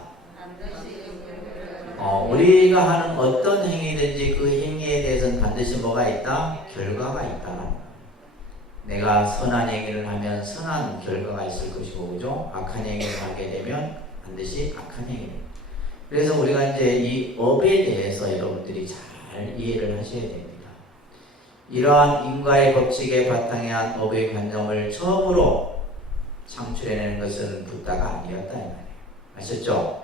우리가 하는 어떤 행위든지 그 행위에 대해서는 반드시 뭐가 있다? 결과가 있다. 내가 선한 행위를 하면 선한 결과가 있을 것이고, 그죠? 악한 행위를 하게 되면 반드시 악한 행위를. 그래서 우리가 이제 이 업에 대해서 여러분들이 잘 이해를 하셔야 됩니다. 이러한 인과의 법칙에 바탕에 한 업의 관념을 처음으로 창출해내는 것은 붓다가 아니었다 이 말이에요. 아셨죠?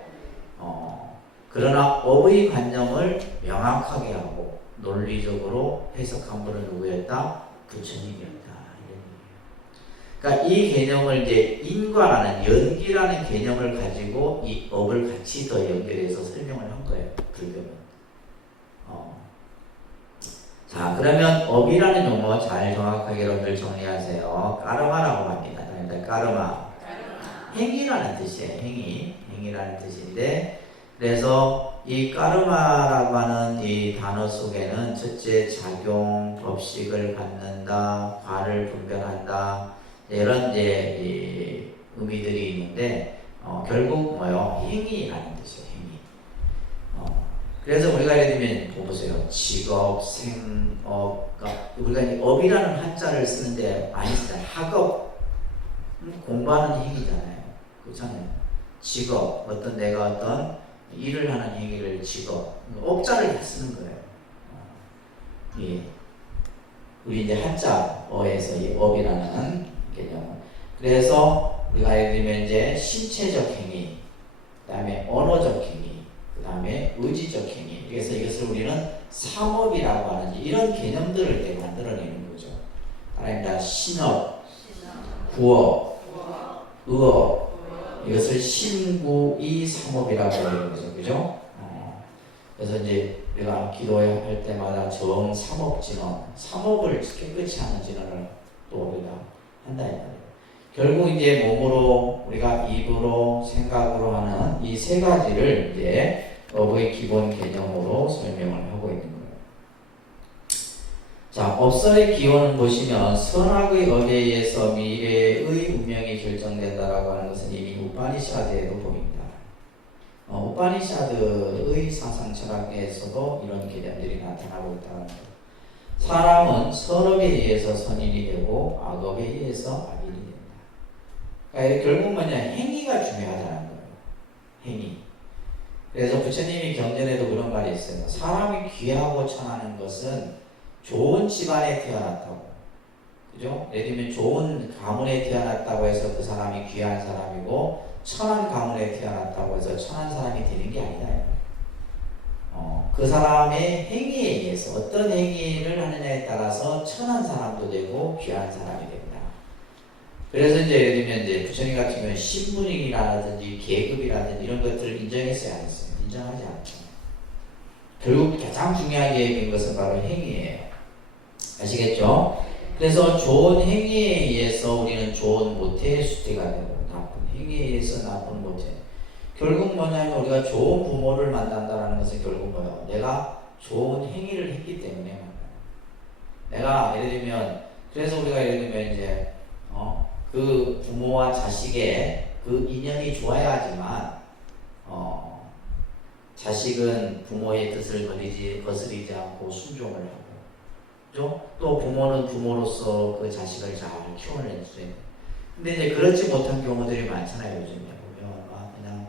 그러나 업의 관념을 명확하게 하고 논리적으로 해석한 분은 누구였다? 부처님이었다. 그러니까 이 개념을 이제 인과라는 연기라는 개념을 가지고 이 업을 같이 더 연결해서 설명을 한 거예요. 불교는. 자, 그러면 업이라는 용어 잘 정확하게 여러분들 정리하세요. 까르마라고 합니다. 까르마. 행위라는 뜻이에요. 행위라는 뜻인데, 그래서 이 까르마라고 하는 이 단어 속에는 첫째 작용, 법식을 갖는다, 과를 분별한다, 이런 이제 이 의미들이 있는데, 결국 뭐요? 행위라는 뜻이에요. 행위. 그래서 우리가 예를 들면 보세요. 직업, 생업, 그러니까 우리가 이 업이라는 한자를 쓰는데 많이 쓰잖아요. 학업, 공부하는 행위잖아요. 그렇잖아요. 직업, 내가 어떤 일을 하는 행위를 직업, 업자를 다 쓰는 거예요. 예. 우리 이제 한자어에서 이 업이라는 개념. 그래서 우리가 예를 들면 이제 신체적 행위, 그 다음에 언어적 행위, 그 다음에 의지적 행위. 그래서 이것을 우리는 삼업이라고 하는 이런 개념들을 만들어내는 거죠. 따라합니다. 신업, 구업, 의업. 이것을 신구이 삼업이라고 하는 거죠. 그죠? 그래서 이제 우리가 기도할 때마다 정삼업진언, 삼업을 깨끗이 하는 진언을 또 우리가 한다 이 말이에요. 결국 이제 몸으로, 우리가 입으로, 생각으로 하는 이 세 가지를 이제 업의 기본 개념으로 설명을 하고 있는 거예요. 자, 업설의 기원을 보시면 선악의 업에 의해서 미래의 운명이 결정된다라고 하는 것은 이미 우파니샤드에도 보입니다. 우파니샤드의 사상 철학에서도 이런 개념들이 나타나고 있다는 거예요. 사람은 선업에 의해서 선인이 되고 악업에 의해서 악인이 된다. 그러니까 결국 뭐냐, 행위가 중요하다는 거예요. 행위. 그래서 부처님이 경전에도 그런 말이 있어요. 사람이 귀하고 천하는 것은 좋은 집안에 태어났다고. 그죠? 예를 들면 좋은 가문에 태어났다고 해서 그 사람이 귀한 사람이고, 천한 가문에 태어났다고 해서 천한 사람이 되는 게 아니다. 그 사람의 행위에 의해서 어떤 행위를 하느냐에 따라서 천한 사람도 되고 귀한 사람이 됩니다. 그래서 이제 예를 들면 이제 부처님 같은 경우는 신분이라든지 계급이라든지 이런 것들을 인정했어야 안 했어요. 인정하지 않죠. 결국 가장 중요하게 얘기한 것은 바로 행위예요. 아시겠죠? 그래서 좋은 행위에 의해서 우리는 좋은 모태의 수태가 되고, 나쁜 행위에 의해서 나쁜 모태. 결국 뭐냐면 우리가 좋은 부모를 만난다는 것은 결국 뭐예요? 내가 좋은 행위를 했기 때문에 만나요. 내가 예를 들면, 그래서 우리가 예를 들면 이제 그 부모와 자식의 그 인연이 좋아야지만 자식은 부모의 뜻을 거스리지 않고 순종을 하고, 그죠? 또 부모는 부모로서 그 자식을 잘 키워낼 수 있는. 근데 이제 그렇지 못한 경우들이 많잖아요. 요즘에 보면 그냥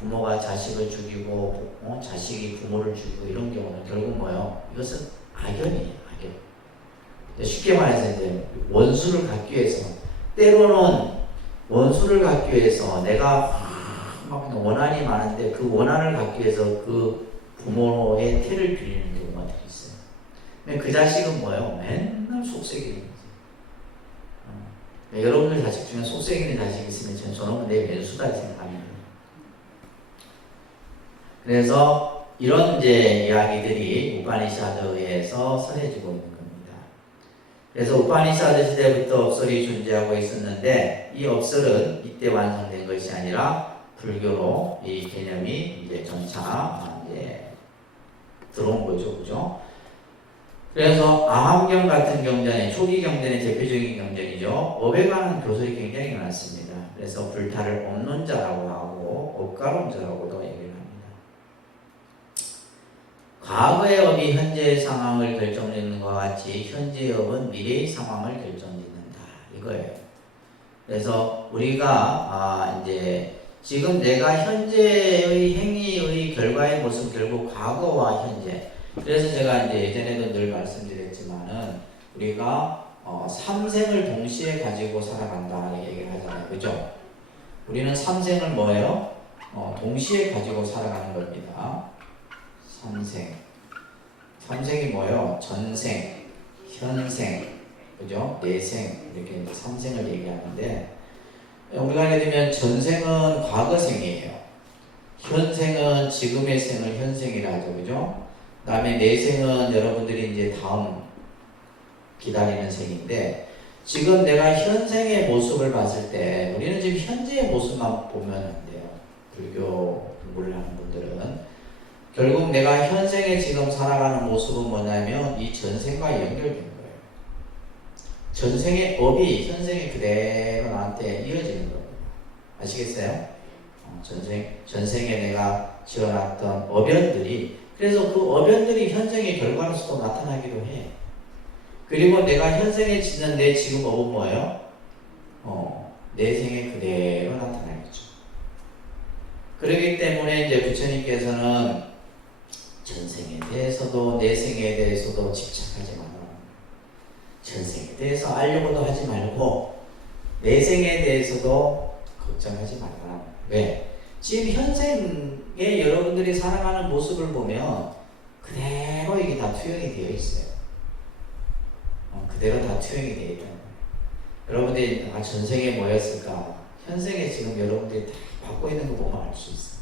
부모가 자식을 죽이고 자식이 부모를 죽이고 이런 경우는 결국 뭐예요? 이것은 악연이에요. 악연. 쉽게 말해서 이제 원수를 갖기 위해서, 때로는 원수를 갖기 위해서 내가 막 원한이 많은데 그 원한을 갖기 위해서 그 부모의 태를 빌리는 경우가 되게 있어요. 근데 그 자식은 뭐예요? 맨날 속썩이는 거지. 여러분들 자식 중에 속썩이는 자식 있으면 저놈은 내 왼수다 생각합니다. 그래서 이런 이제 이야기들이 우파니샤드에서 설해지고 있는 겁니다. 그래서 우파니샤드 시대부터 업설이 존재하고 있었는데 이 업설은 이때 완성된 것이 아니라 불교로 이 개념이 이제 점차 이제 들어온 거죠, 그죠? 그래서 아함경 같은 경전의 초기 경전의 대표적인 경전이죠. 업에 관한 교설이 굉장히 많습니다. 그래서 불타를 업론자라고 하고 업가론자라고도 얘기를 합니다. 과거의 업이 현재의 상황을 결정짓는 것과 같이 현재의 업은 미래의 상황을 결정짓는다. 이거예요. 그래서 우리가 이제 지금 내가 현재의 행위의 결과의 모습, 결국 과거와 현재. 그래서 제가 이제 예전에도 늘 말씀드렸지만은 우리가 삼생을 동시에 가지고 살아간다 얘기를 하잖아요, 그죠? 우리는 삼생을 뭐예요? 동시에 가지고 살아가는 겁니다. 삼생이 뭐예요? 전생, 현생, 그죠? 내생 이렇게 이제 삼생을 얘기하는데. 우리가 예를 들면 전생은 과거생이에요. 현생은 지금의 생을 현생이라 하죠. 그죠? 그 다음에 내생은 여러분들이 이제 다음 기다리는 생인데, 지금 내가 현생의 모습을 봤을 때 우리는 지금 현재의 모습만 보면 안 돼요. 불교 공부를 하는 분들은 결국 내가 현생에 지금 살아가는 모습은 뭐냐면 이 전생과 연결된 거예요. 전생의 업이 현생에 그대로 나한테 이어지는 겁니다. 아시겠어요? 전생에 내가 지어놨던 어변들이, 그래서 그 어변들이 현생의 결과로서도 나타나기도 해. 그리고 내가 현생에 짓는 내 지금 업은 뭐예요? 내 생에 그대로 나타나겠죠. 그렇기 때문에 이제 부처님께서는 전생에 대해서도 내 생에 대해서도 집착하지 마라. 전생에 대해서 알려고도 하지 말고 내 생에 대해서도 걱정하지 말라. 왜? 지금 현생에 여러분들이 살아가는 모습을 보면 그대로 이게 다 투영이 되어 있어요. 그대로 다 투영이 되어 있다는 거예요. 여러분들이 전생에 뭐였을까? 현생에 지금 여러분들이 다 받고 있는 거 보면 알 수 있어요.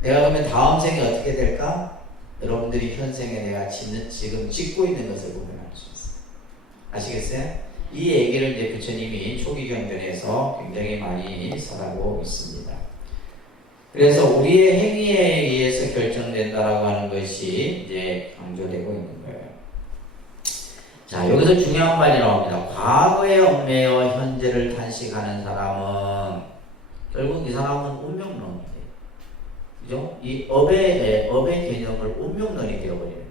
내가 그러면 다음 생에 어떻게 될까? 여러분들이 현생에 내가 지금 짓고 있는 것을 보면 알 수 있어요. 아시겠어요? 이 얘기를 이제 부처님이 초기 경전에서 굉장히 많이 설하고 있습니다. 그래서 우리의 행위에 의해서 결정된다라고 하는 것이 이제 강조되고 있는 거예요. 자, 여기서 중요한 말이 나옵니다. 과거에 얽매여 현재를 탄식하는 사람은 결국 이 사람은 운명론이에요. 그죠? 이 업의 개념을 운명론이 되어버리는 거예요.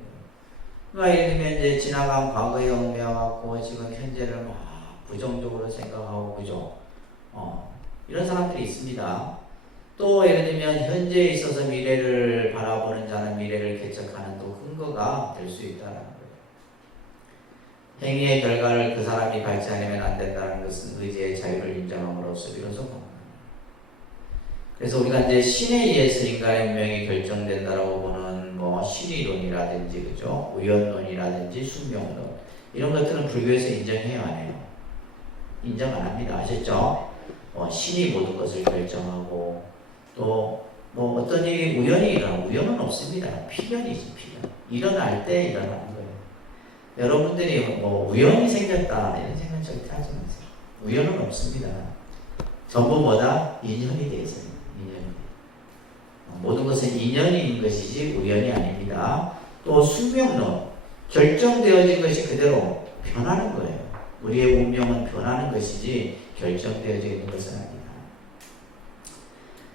그러니까 예를 들면 이제 지나간 과거에 얽매여갖고 지금 현재를 막 부정적으로 생각하고, 그죠? 이런 사람들이 있습니다. 또 예를 들면 현재에 있어서 미래를 바라보는 자는 미래를 개척하는 또 근거가 될 수 있다는 거예요. 행위의 결과를 그 사람이 밟지 않으면 안 된다는 것은 의지의 자유를 인정함으로써 비로소. 그래서 우리가 이제 신에 의해서 인간의 운명이 결정된다라고 보는 뭐 신의론이라든지, 그죠? 우연론이라든지 숙명론, 이런 것들은 불교에서 인정해요, 안 해요? 인정 안 합니다. 아셨죠? 신이 모든 것을 결정하고, 또 뭐 어떤 일이 우연히 일어나고, 우연은 없습니다. 필연이지, 필연. 일어날 때 일어나는 거예요. 여러분들이 뭐 우연히 생겼다 이런 생각 절대 하지 마세요. 우연은 없습니다. 전부 뭐다? 인연이 되어 있어요. 인연이. 모든 것은 인연이 있는 것이지 우연이 아닙니다. 또 숙명론, 결정되어진 것이 그대로 변하는 거예요. 우리의 운명은 변하는 것이지 결정되어져 있는 것은 아니다.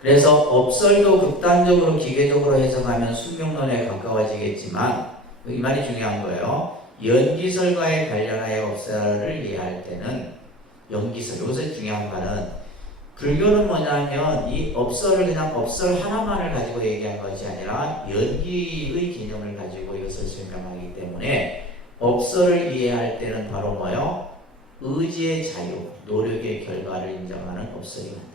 그래서 업설도 극단적으로 기계적으로 해석하면 숙명론에 가까워지겠지만, 이 말이 중요한 거예요. 연기설과의 관련하여 업설을 이해할 때는 연기설, 여기서 중요한 말은 불교는 뭐냐면 이 업설을 그냥 업설 하나만을 가지고 얘기한 것이 아니라 연기의 개념을 가지고 이것을 설명하기 때문에 업설을 이해할 때는 바로 뭐요? 의지의 자유, 노력의 결과를 인정하는 업설이 만들어져요.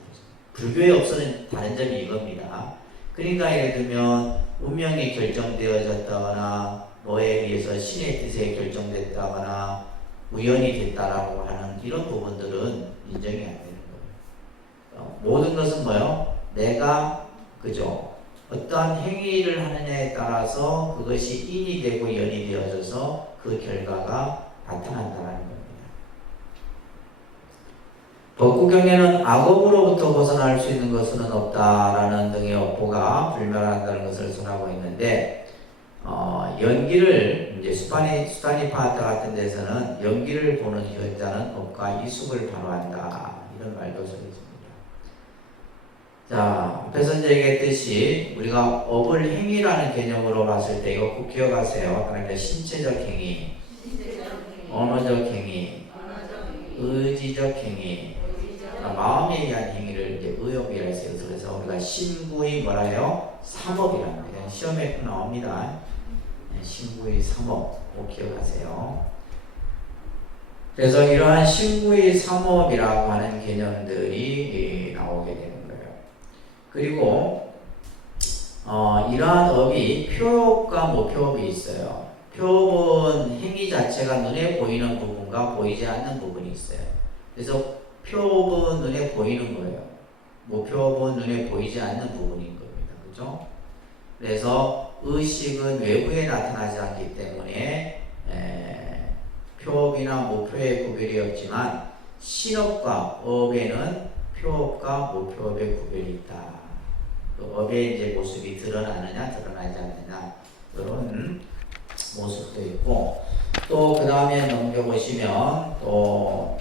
불교의 업설은 다른 점이 이겁니다. 그러니까 예를 들면 운명이 결정되어졌다거나 뭐에 의해서 신의 뜻에 결정됐다거나 우연이 됐다라고 하는 이런 부분들은 인정이 안 되는 거예요. 모든 것은 뭐요? 내가 그죠? 어떠한 행위를 하느냐에 따라서 그것이 인이 되고 연이 되어져서 그 결과가 나타난다는 겁니다. 법구경에는 악업으로부터 벗어날 수 있는 것은 없다라는 등의 업보가 불멸한다는 것을 선하고 있는데 연기를 이제 수타니파타 같은 데서는 연기를 보는 현자는 업과 이숙을 바로한다 이런 말도 써 있습니다. 자, 앞에서 이제 얘기했듯이 우리가 업을 행위라는 개념으로 봤을 때 이거 꼭 기억하세요. 그러니까 신체적 행위, 언어적 행위, 의지적 행위, 마음에 의한 행위를 이제 의업이라 해서 그래서 우리가 신구의 뭐라 해요? 삼업이라는 거예요. 시험에 나옵니다. 신구의 삼업 꼭 기억하세요. 그래서 이러한 신구의 삼업이라고 하는 개념들이 나오게 되는 거예요. 그리고 이러한 업이 표업과 무표업이 있어요. 표업은 행위 자체가 눈에 보이는 부분과 보이지 않는 부분이 있어요. 그래서 표업은 눈에 보이는 거예요. 무표업은 눈에 보이지 않는 부분인 겁니다. 그죠? 그래서 의식은 외부에 나타나지 않기 때문에 표업이나 무표의 구별이 없지만 신업과 업에는 표업과 무표업의 구별이 있다. 그 업의 이제 모습이 드러나느냐 드러나지 않느냐 이런 모습도 있고 또 그 다음에 넘겨보시면 또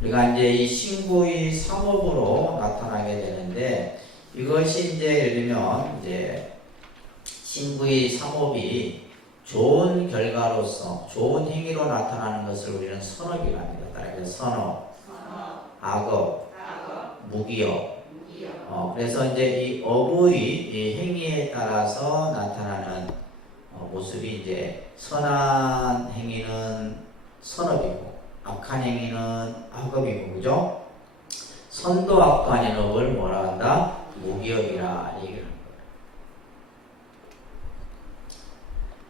우리가 이제 이 신구의 삼업으로 나타나게 되는데 이것이 이제 예를 들면 이제 신구의 삼업이 좋은 결과로서 좋은 행위로 나타나는 것을 우리는 선업이라고 합니다. 그래서 선업, 악업, 무기업. 그래서 이제 이 업의 이 행위에 따라서 나타나는 모습이 이제 선한 행위는 선업이고 악한 행위는 악업이고 그죠? 선도 악도 아닌 업을 뭐라 한다? 무기업이라 얘기를 합니다.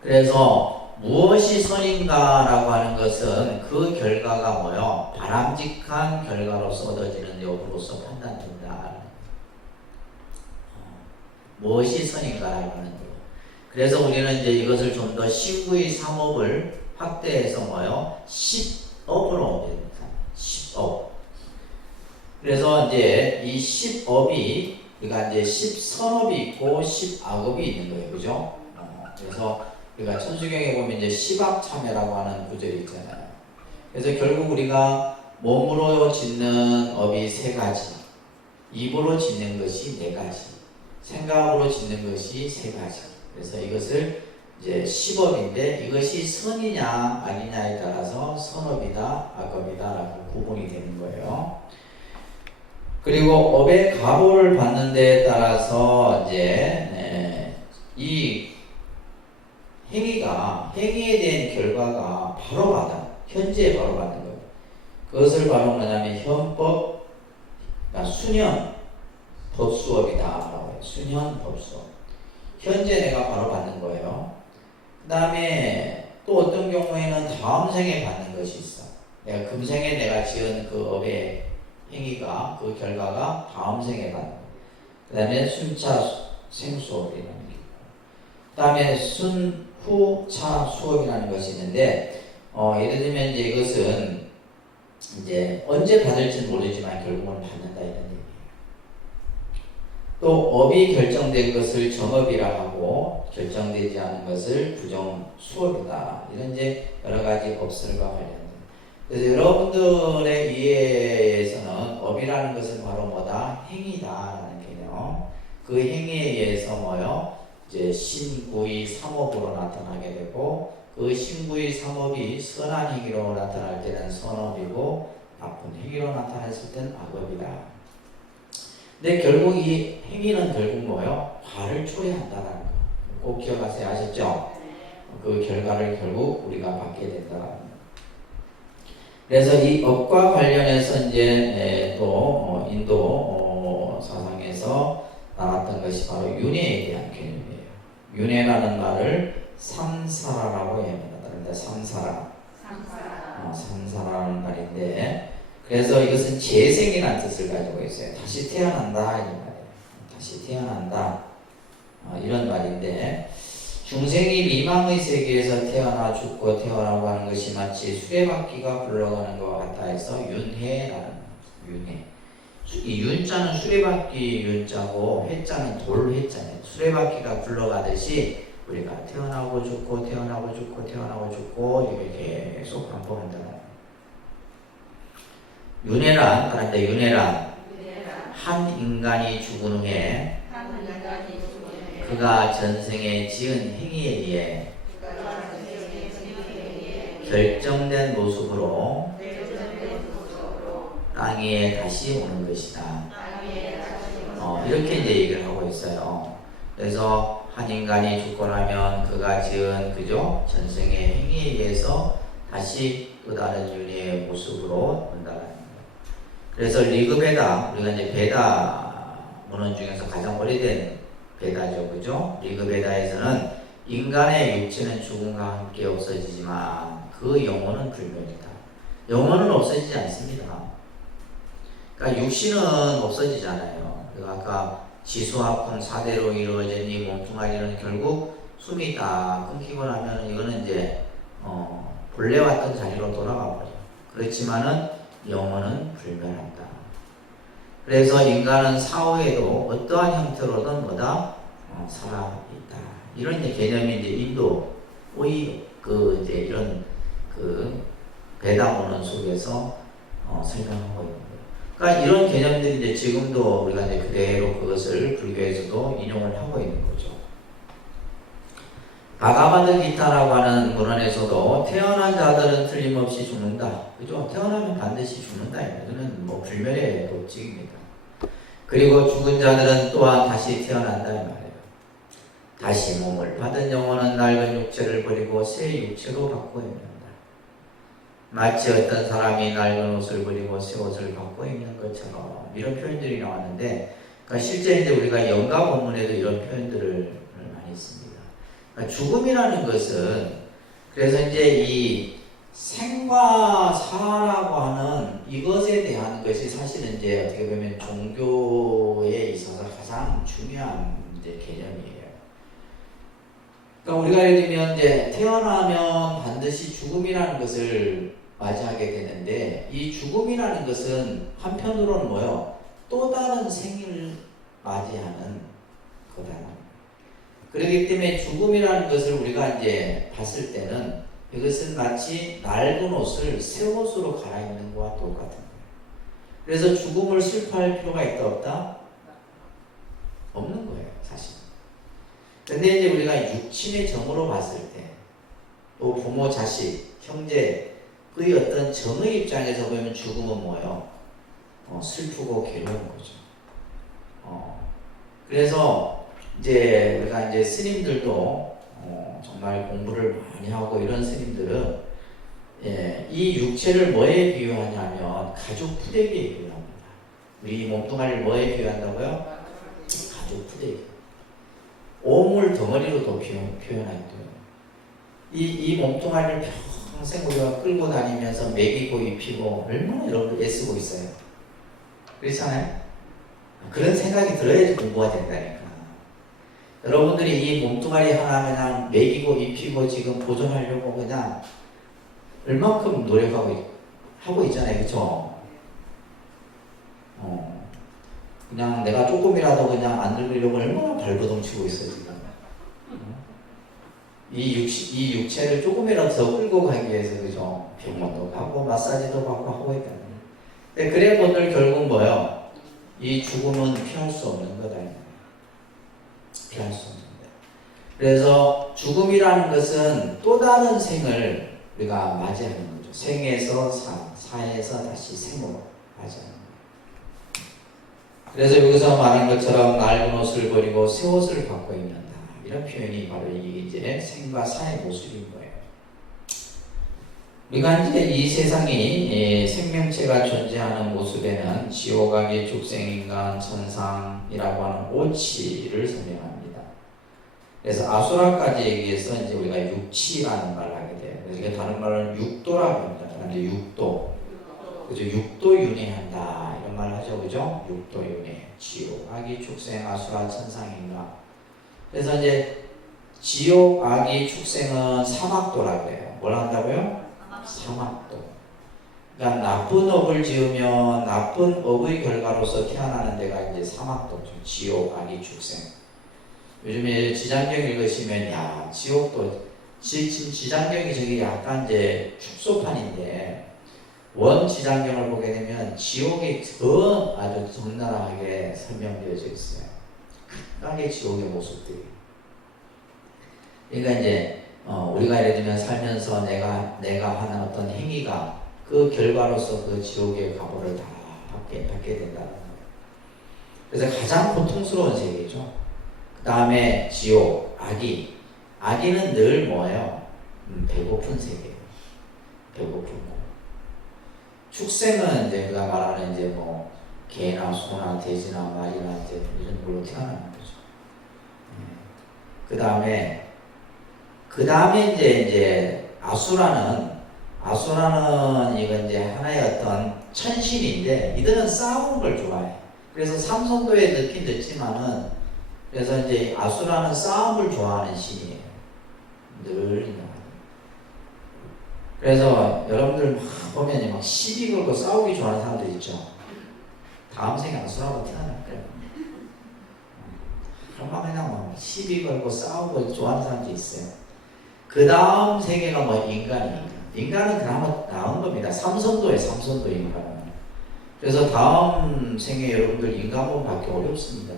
그래서 무엇이 선인가라고 하는 것은 그 결과가 뭐요? 바람직한 결과로서 얻어지는 여부로서 판단된다. 무엇이 선인가라고 하는 거. 그래서 우리는 이제 이것을 좀 더 신구의 삼업을 확대해서 뭐요? 10업으로 옮깁니다. 10업. 그래서 이제 이 10업이 우리가 이제 10선업이 있고 10악업이 있는 거예요. 그죠? 그래서 우리가 천수경에 보면 이제 10악참회라고 하는 구절이 있잖아요. 그래서 결국 우리가 몸으로 짓는 업이 3가지, 입으로 짓는 것이 4가지, 생각으로 짓는 것이 3가지. 그래서 이것을 이제 10업인데 이것이 선이냐 아니냐에 따라서 선업이다 악업이다 라고 구분이 되는 거예요. 그리고 업의 가보를 받는 데에 따라서 이제 이 행위에 대한 결과가 바로 받아 현재에 바로 받는 거예요. 그것을 바로 뭐냐면 현법, 그러니까 수년 법수업이다 라고 해요. 수년 법수업. 현재 내가 바로 받는 거예요. 그 다음에 또 어떤 경우에는 다음 생에 받는 것이 있어. 내가 금생에 내가 지은 그 업의 행위가 그 결과가 다음 생에 받는 거예요. 그 다음에 순차 생수업이라는 게 있고 그 다음에 순후차 수업이라는 것이 있는데 예를 들면 이제 이것은 이제 언제 받을지는 모르지만 결국은 받는다 이런 얘기예요. 또 업이 결정된 것을 정업이라 하고 결정되지 않은 것을 부정수업이다. 이런 이제 여러 가지 법설과 관련된. 그래서 여러분들의 이해에서는 업이라는 것은 바로 뭐다? 행위다라는 개념. 그 행위에 의해서 뭐요? 이제 신구의 삼업으로 나타나게 되고 그 신구의 삼업이 선한 행위로 나타날 때는 선업이고 나쁜 행위로 나타났을 때는 악업이다. 근데 결국 이 행위는 결국 뭐예요? 화를 초래한다라는 거. 꼭 기억하세요. 아셨죠? 그 결과를 결국 우리가 받게 된다라는 거. 그래서 이 업과 관련해서 이제 또 인도 사상에서 나왔던 것이 바로 윤회에 대한 개념이에요. 윤회라는 말을 삼사라라고 합니다. 삼사라는 말인데, 그래서 이것은 재생이라는 뜻을 가지고 있어요. 다시 태어난다 이 말이에요. 다시 태어난다 이런 말인데, 중생이 미망의 세계에서 태어나 죽고 태어나고 하는 것이 마치 수레바퀴가 굴러가는 것과 같다 해서 윤회라는 윤회. 이 윤자는 수레바퀴 윤자고 회자는 돌 회자예요. 수레바퀴가 굴러가듯이 우리가 태어나고 죽고 태어나고 죽고 태어나고 죽고 이렇게 계속 반복한다는 거예요. 윤회란 한 인간이 죽은 후에 그가 전생에 지은 행위에 의해 결정된 모습으로 땅 위에 다시 오는 것이다. 이렇게 이제 얘기를 하고 있어요. 그래서 한 인간이 죽고 나면 그가 지은 그죠? 전생의 행위에 의해서 다시 또 다른 윤회의 모습으로 온다는 거예요. 그래서 리그베다, 우리가 이제 베다 문헌 중에서 가장 오래된 베다죠, 그죠? 리그베다에서는 인간의 육체는 죽음과 함께 없어지지만 그 영혼은 불멸이다. 영혼은 없어지지 않습니다. 그러니까 육신은 없어지잖아요. 그리고 아까 지수합성 4대로 이루어진 이 몸뚱아리는 결국 숨이 다 끊기고 나면 이거는 이제 본래 왔던 자리로 돌아가 버려. 그렇지만은 영혼은 불멸한다. 그래서 인간은 사후에도 어떠한 형태로든 뭐다 살아있다. 이런 이제 개념이 이제 인도의 이제 이런 베다 문헌 속에서 설명하고 있는 거예요. 그러니까 이런 개념들이 이제 지금도 우리가 이제 그대로 그것을 불교에서도 인용을 하고 있는 거죠. 바가바드 기타라고 하는 문헌에서도 태어난 자들은 틀림없이 죽는다. 그죠? 태어나면 반드시 죽는다. 이거는 뭐 불멸의 법칙입니다. 그리고 죽은 자들은 또한 다시 태어난다 이 말이에요. 다시 몸을 받은 영혼은 낡은 육체를 버리고 새 육체로 바꾸어 입는다. 마치 어떤 사람이 낡은 옷을 버리고 새 옷을 바꾸어 입는 것처럼 이런 표현들이 나왔는데, 그러니까 실제 이제 우리가 영가 본문에도 이런 표현들을 많이 씁니다. 그러니까 죽음이라는 것은 그래서 이제 이 생과 사라고 하는 이것에 대한 것이 사실은 이제 어떻게 보면 종교에 있어서 가장 중요한 이제 개념이에요. 그러니까 우리가 예를 들면 이제 태어나면 반드시 죽음이라는 것을 맞이하게 되는데, 이 죽음이라는 것은 한편으로는 뭐요? 또 다른 생을 맞이하는 거다. 그렇기 때문에 죽음이라는 것을 우리가 이제 봤을 때는 이것은 마치 낡은 옷을 새 옷으로 갈아입는 것과 똑같은 거예요. 그래서 죽음을 슬퍼할 필요가 있다 없다? 없는 거예요, 사실. 근데 이제 우리가 육친의 정으로 봤을 때, 또 부모, 자식, 형제, 그의 어떤 정의 입장에서 보면 죽음은 뭐예요? 슬프고 괴로운 거죠. 그래서 이제 우리가 이제 스님들도 정말 공부를 많이 하고 이런 스님들은 이 육체를 뭐에 비유하냐면 가죽 푸대기에 비유합니다. 우리 몸뚱아리를 뭐에 비유한다고요? 가죽 푸대기. 오물 덩어리로도 표현하기도. 이 몸뚱아리를 평생 우리가 끌고 다니면서 먹이고 입히고 얼마나 여러분 애쓰고 있어요. 그렇잖아요? 그런 생각이 들어야지 공부가 된다니까. 여러분들이 이 몸뚱아리 하나 그냥 먹이고 입히고 지금 보존하려고 그냥 얼만큼 하고 있잖아요. 그쵸? 그냥 내가 조금이라도 그냥 안 늙으려고 얼마나 발버둥 치고 있어요, 지금. 이 육체를 조금이라도 더 끌고 가기 위해서, 그죠? 병원도 가고, 마사지도 받고 하고 있다는 거예요. 근데 그래 본들 결국 뭐예요? 이 죽음은 피할 수 없는 거다. 피할 수 없는 거다. 그래서 죽음이라는 것은 또 다른 생을 우리가 맞이하는 거죠. 생에서 사에서 다시 생으로 맞이하는 거예요. 그래서 여기서 말하는 것처럼 낡은 옷을 버리고 새 옷을 받고 입는다. 이런 표현이 바로 이제 생과 사의 모습인 거예요. 우리가 이제 이 세상이 생명체가 존재하는 모습에는 지옥아기 죽생인간 천상이라고 하는 오치를 설명합니다. 그래서 아수라까지 얘기해서 이제 우리가 육치라는 말을 하게 돼요. 그래서 이게 다른 말은 육도라고 합니다. 그런데 육도, 그죠? 육도 윤회한다 이런 말을 하죠, 그죠? 육도 윤회, 지옥, 아기, 축생, 아수라, 천상인간. 그래서 이제 지옥, 아기, 축생은 사막도라고 해요. 뭘 한다고요? 사막도. 그러니까 나쁜 업을 지으면 나쁜 업의 결과로서 태어나는 데가 이제 사막도죠. 지옥, 아기, 축생. 요즘에 지장경 읽으시면 야 지옥도 지장경이 저기 약간 이제 축소판인데 원 지장경을 보게 되면 지옥이 더 아주 적나라하게 설명되어져 있어요. 각각의 지옥의 모습들이. 그러니까 이제 우리가 예를 들면 살면서 내가 하는 어떤 행위가 그 결과로서 그 지옥의 과보를 다 받게 된다는 거예요. 그래서 가장 고통스러운 세계죠. 그 다음에 지옥, 아기는 늘 뭐예요? 배고픈 세계예요. 배고픈 거. 축생은 이제 그가 말하는 이제 뭐 개나 소나 돼지나 말이나 이제 이런 걸로 태어나는 거죠. 그 다음에 이제 아수라는 이건 이제 하나의 어떤 천신인데 이들은 싸우는 걸 좋아해. 그래서 삼성도에 넣긴 넣지만은 그래서 이제 아수라는 싸움을 좋아하는 신이에요. 늘 있는. 그래서 여러분들 막 보면 막 시비 걸고 싸우기 좋아하는 사람들 있죠. 다음 생에 아수라로 태어날 거예요. 그럼 그냥 뭐 시비 걸고 싸우고 좋아하는 사람도 있어요. 그 다음 세계가 뭐 인간이니까. 인간은 그나마 나은 겁니다. 삼선도 인간은. 그래서 다음 생에 여러분들 인간몸 받기 어렵습니다.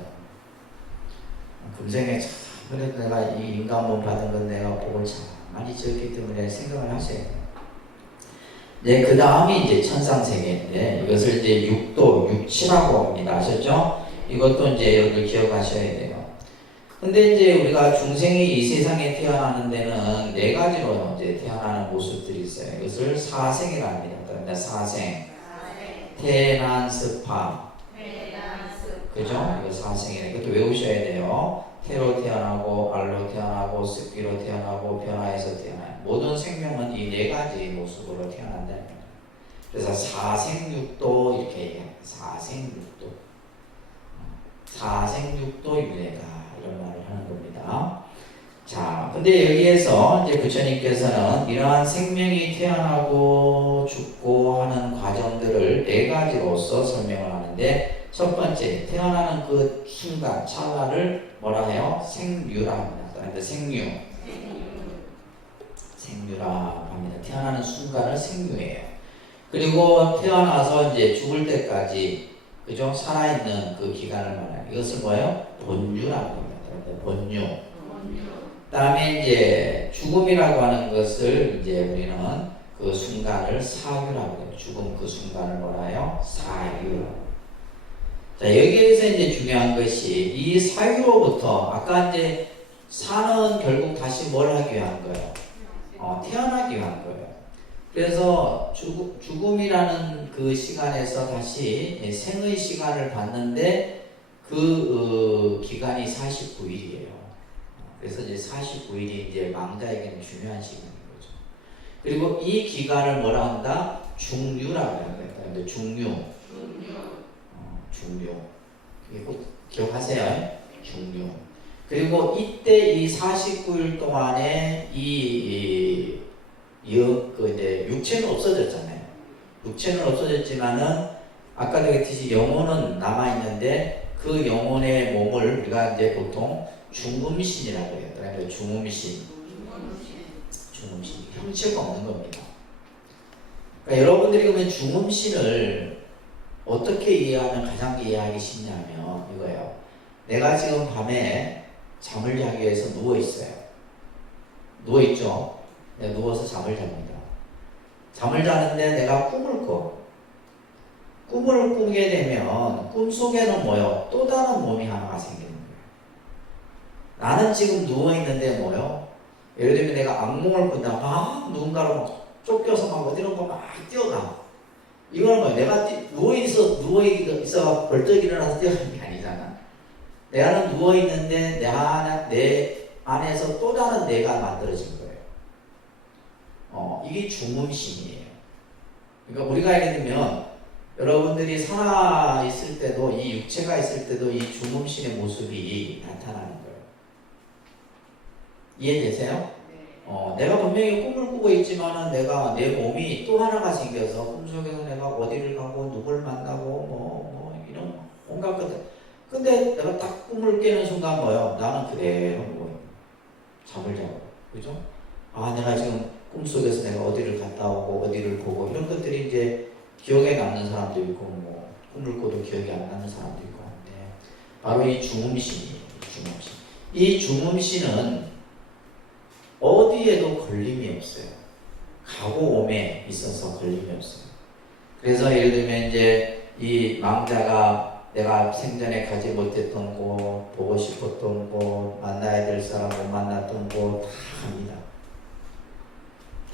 금생에 참 그래도 내가 이 인간몸 받은 건 내가 복을 참 많이 지었기 때문에 생각을 하셔야 돼요. 네, 그 다음이 이제 천상세계인데 이것을 이제 육치라고 합니다. 아셨죠? 이것도 이제 여러분들 기억하셔야 돼요. 근데 이제 우리가 중생이 이 세상에 태어나는 데는 네 가지로 이제 태어나는 모습들이 있어요. 이것을 사생이라 합니다. 그러니까 사생. 태난, 습파. 그죠? 이거 사생이에요. 이것도 외우셔야 돼요. 태로 태어나고, 알로 태어나고, 습기로 태어나고, 변화해서 태어나요. 모든 생명은 이 네 가지 모습으로 태어난다는 거예요. 그래서 사생육도 이렇게 얘기합니다. 사생육도 윤회다. 이런 말을 하는 겁니다. 자, 근데 여기에서 이제 부처님께서는 이러한 생명이 태어나고 죽고 하는 과정들을 네 가지로서 설명을 하는데 첫 번째, 태어나는 그 순간, 찰나를 뭐라 해요? 생류라 합니다. 그런데 생류라 합니다. 태어나는 순간을 생류예요. 그리고 태어나서 이제 죽을 때까지, 그죠? 살아있는 그 기간을 말해요. 이것을 뭐예요? 본류라고 합니다. 본류. 그 다음에 이제 죽음이라고 하는 것을 이제 우리는 그 순간을 사유라고 해요. 죽음 그 순간을 뭐라 해요? 사유. 자, 여기에서 이제 중요한 것이 이 사유로부터 아까 이제 사는 결국 다시 뭘 하기 위한 거예요? 태어나기 위한 거예요. 그래서 죽음이라는 그 시간에서 다시 생의 시간을 받는데 그 기간이 49일이에요. 그래서 이제 49일이 이제 망자에게는 중요한 시간인 거죠. 그리고 이 기간을 뭐라 한다? 중류라고 합니다. 근데 중류. 이거 기억하세요? 중류. 그리고 이때 이 49일 동안에 이제 육체는 없어졌잖아요. 육체는 없어졌지만은 아까도 그랬듯이 영혼은 남아 있는데 그 영혼의 몸을 우리가 이제 보통 중음신이라고 해요. 그러니까 중음신. 형체가 없는 겁니다. 그러니까 여러분들이 그러면 중음신을 어떻게 이해하면 가장 이해하기 쉽냐면 이거예요. 내가 지금 밤에 잠을 자기 위해서 누워 있어요. 누워 있죠. 내가 누워서 잠을 잡니다. 잠을 자는데 내가 꿈을 꿔. 꿈을 꾸게 되면 꿈속에는 뭐요? 또 다른 몸이 하나가 생기는 거예요. 나는 지금 누워있는데 뭐요? 예를 들면 내가 악몽을 꾼다. 막 누군가로 막 쫓겨서 막 어디로 막 뛰어가. 이거는 뭐예요? 내가 누워있어 벌떡 일어나서 뛰어가는 게 아니잖아. 내가 누워있는데 내 안에서 또 다른 내가 만들어진 거예요. 이게 중음신이에요. 그러니까 우리가 예를 들면 여러분들이 살아있을 때도 이 육체가 있을 때도 이 중음신의 모습이 나타나는 거예요. 이해되세요? 내가 분명히 꿈을 꾸고 있지만은 내가 내 몸이 또 하나가 생겨서 꿈속에서 내가 어디를 가고 누굴 만나고 이런 온갖 것들. 근데 내가 딱 꿈을 깨는 순간 뭐요? 나는 그대로 누워있는 잠을 자고. 그죠? 내가 지금 꿈속에서 내가 어디를 갔다 오고 어디를 보고 이런 것들이 이제 기억에 남는 사람도 있고 꿈을 꿔도 기억이 안 나는 사람도 있고 한데 바로 이 중음신이에요. 중음신. 이 중음신은 어디에도 걸림이 없어요. 가고 오에 있어서 걸림이 없어요. 그래서 예를 들면 이제 이 망자가 내가 생전에 가지 못했던 곳, 보고 싶었던 곳, 만나야 될 사람 못 만났던 곳 다 갑니다.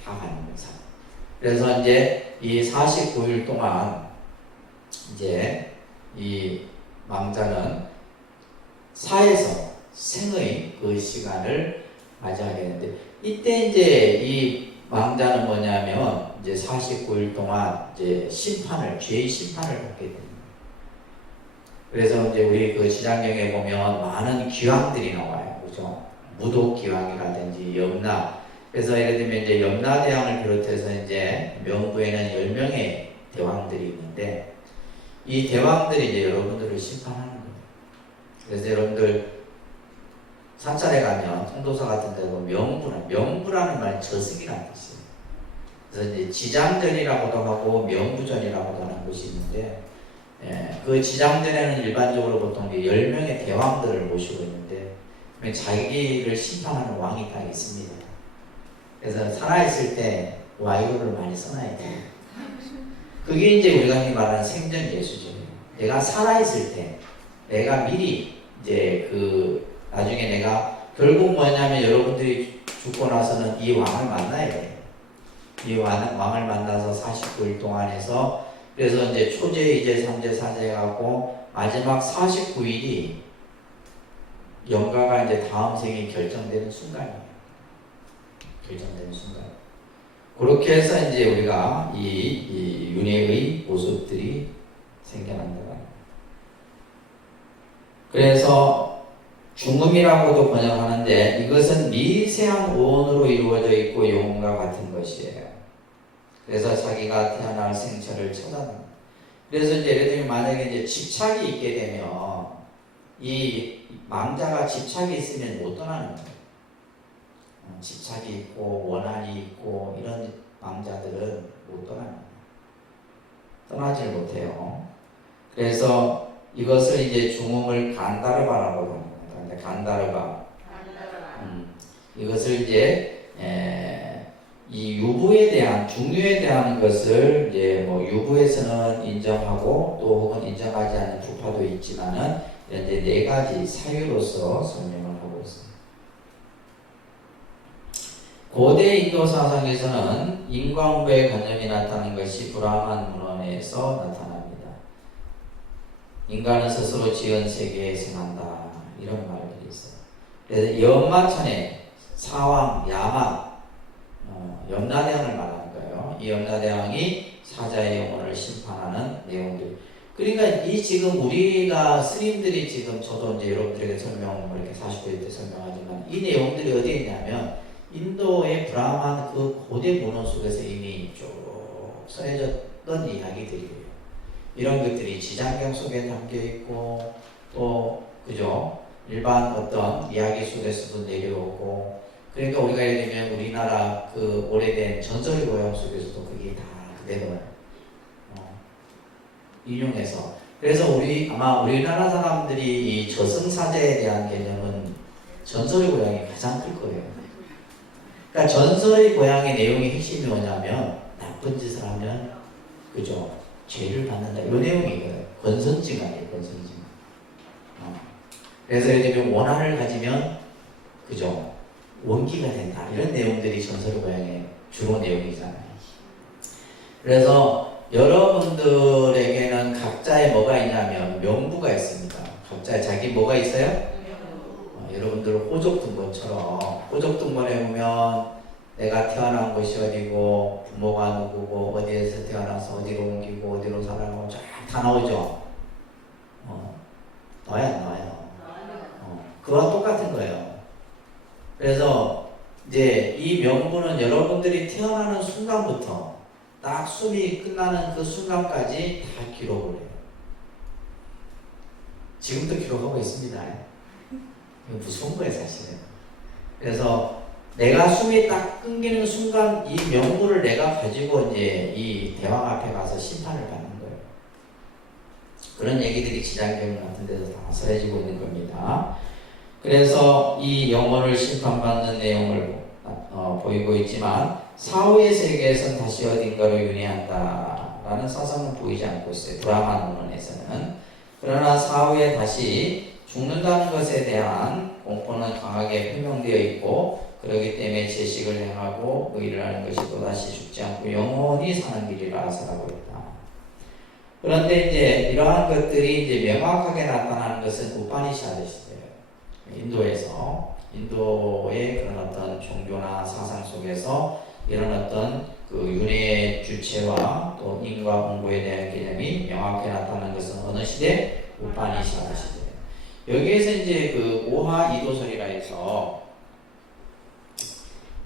다 가는 거죠. 그래서 이제 이 49일 동안 이제 이 망자는 사에서 생의 그 시간을 맞이하게 되는데 이때 이제 이 망자는 뭐냐면 이제 49일 동안 이제 죄의 심판을 받게 됩니다. 그래서 이제 우리 그 지장경에 보면 많은 기왕들이 나와요. 그죠? 무독기왕이라든지 염라. 그래서 예를 들면 이제 염라대왕을 비롯해서 이제 명부에는 10명의 대왕들이 있는데 이 대왕들이 이제 여러분들을 심판하는 거예요. 그래서 여러분들 사찰에 가면 통도사 같은 데 보면 명부라는 말이 저승이라는 뜻이에요. 그래서 이제 지장전이라고도 하고 명부전이라고도 하는 것이 있는데 그 지장전에는 일반적으로 보통 10명의 대왕들을 모시고 있는데 자기를 심판하는 왕이 딱 있습니다. 그래서 살아있을 때 와이로를 많이 써놔야 돼요. 그게 이제 우리가 흔히 말하는 생전 예수죠. 내가 살아있을 때 내가 미리 이제 나중에 내가 결국 뭐냐면 여러분들이 죽고 나서는 이 왕을 만나야 돼요. 이 왕을 만나서 49일 동안 해서 그래서 이제 초제, 이제 3제, 4제 해갖고 마지막 49일이 영가가 이제 다음 생이 결정되는 순간이에요. 결정되는 순간. 그렇게 해서 이제 우리가 이 윤회의 모습들이 생겨난다. 그래서 중음이라고도 번역하는데 이것은 미세한 오온으로 이루어져 있고 영혼과 같은 것이에요. 그래서 자기가 태어날 생처를 찾아냅니다. 그래서 이제 예를 들면 만약에 이제 집착이 있게 되면 이 망자가 집착이 있으면 못 떠나는 거예요. 집착이 있고 원한이 있고 이런 망자들은 못 떠나는 거예요. 떠나질 못해요. 그래서 이것을 이제 중음을 간다르바라고 합니다. 간다르바. 이것을 이제 이 유부에 대한 중유에 대한 것을 이제 뭐 유부에서는 인정하고 또 혹은 인정하지 않는 부파도 있지만은 이제 네 가지 사유로서 설명을 하고 있습니다. 고대 인도 사상에서는 인과응보의 관념이 나타나는 것이 브라만 문헌에서 나타납니다. 인간은 스스로 지은 세계에 생한다 이런 말들이 있어요. 그래서 연마천에 사왕, 야마, 염라대왕을 말하는 거예요. 이 염라대왕이 사자의 영혼을 심판하는 내용들. 그러니까 이 지금 우리가 스님들이 지금 저도 이제 여러분들에게 설명 이렇게 49일 때 설명하지만 이 내용들이 어디에 있냐면 인도의 브라만 그 고대 문헌 속에서 이미 쭉 써져졌던 이야기들이에요. 이런 것들이 지장경 속에 담겨 있고 또 그죠? 일반 어떤 이야기 속에서도 내려오고 그러니까 우리가 예를 들면 우리나라 그 오래된 전설의 고향 속에서도 그게 다 그대로 인용해서 그래서 아마 우리나라 사람들이 이 저승사자에 대한 개념은 전설의 고향이 가장 클 거예요. 그러니까 전설의 고향의 내용의 핵심이 뭐냐면 나쁜 짓을 하면 그죠? 죄를 받는다. 이 내용이거든. 권선징 아니에요, 권선징. 그래서 예를 들면 원한을 가지면 그죠? 원기가 된다. 이런 내용들이 전설의 고향의 주로 내용이잖아요. 그래서 여러분들에게는 각자의 뭐가 있냐면 명부가 있습니다. 각자의 자기 뭐가 있어요? 여러분들 호족등본처럼 호족등본에 보면 내가 태어난 곳이 어디고 부모가 누구고 어디에서 태어나서 어디로 옮기고 어디로 살아가고 쫙 다 나오죠. 나와요 안 나와요? 그와 똑같은 거예요. 그래서 이제 이 명부는 여러분들이 태어나는 순간부터 딱 숨이 끝나는 그 순간까지 다 기록을 해요. 지금도 기록하고 있습니다. 무서운 거예요, 사실은. 그래서 내가 숨이 딱 끊기는 순간 이 명부를 내가 가지고 이제 이 대왕 앞에 가서 심판을 받는 거예요. 그런 얘기들이 지장경 같은 데서 다 써지고 있는 겁니다. 그래서 이 영혼을 심판받는 내용을 보이고 있지만 사후의 세계에서는 다시 어딘가로 윤회한다라는 사상은 보이지 않고 있어요. 브라만 논문에서는. 그러나 사후에 다시 죽는다는 것에 대한 공포는 강하게 표명되어 있고 그렇기 때문에 제식을 행하고 의를 하는 것이 또다시 죽지 않고 영원히 사는 길이라 설하고 있다. 그런데 이제 이러한 것들이 이제 명확하게 나타나는 것은 우파니샤드 시대예요. 인도의 그런 어떤 종교나 사상 속에서 이런 어떤 그 윤회의 주체와 또 인과 공부에 대한 개념이 명확하게 나타나는 것은 어느 시대? 우파니샤드 시대. 여기에서 이제 그 오하 이도설이라 해서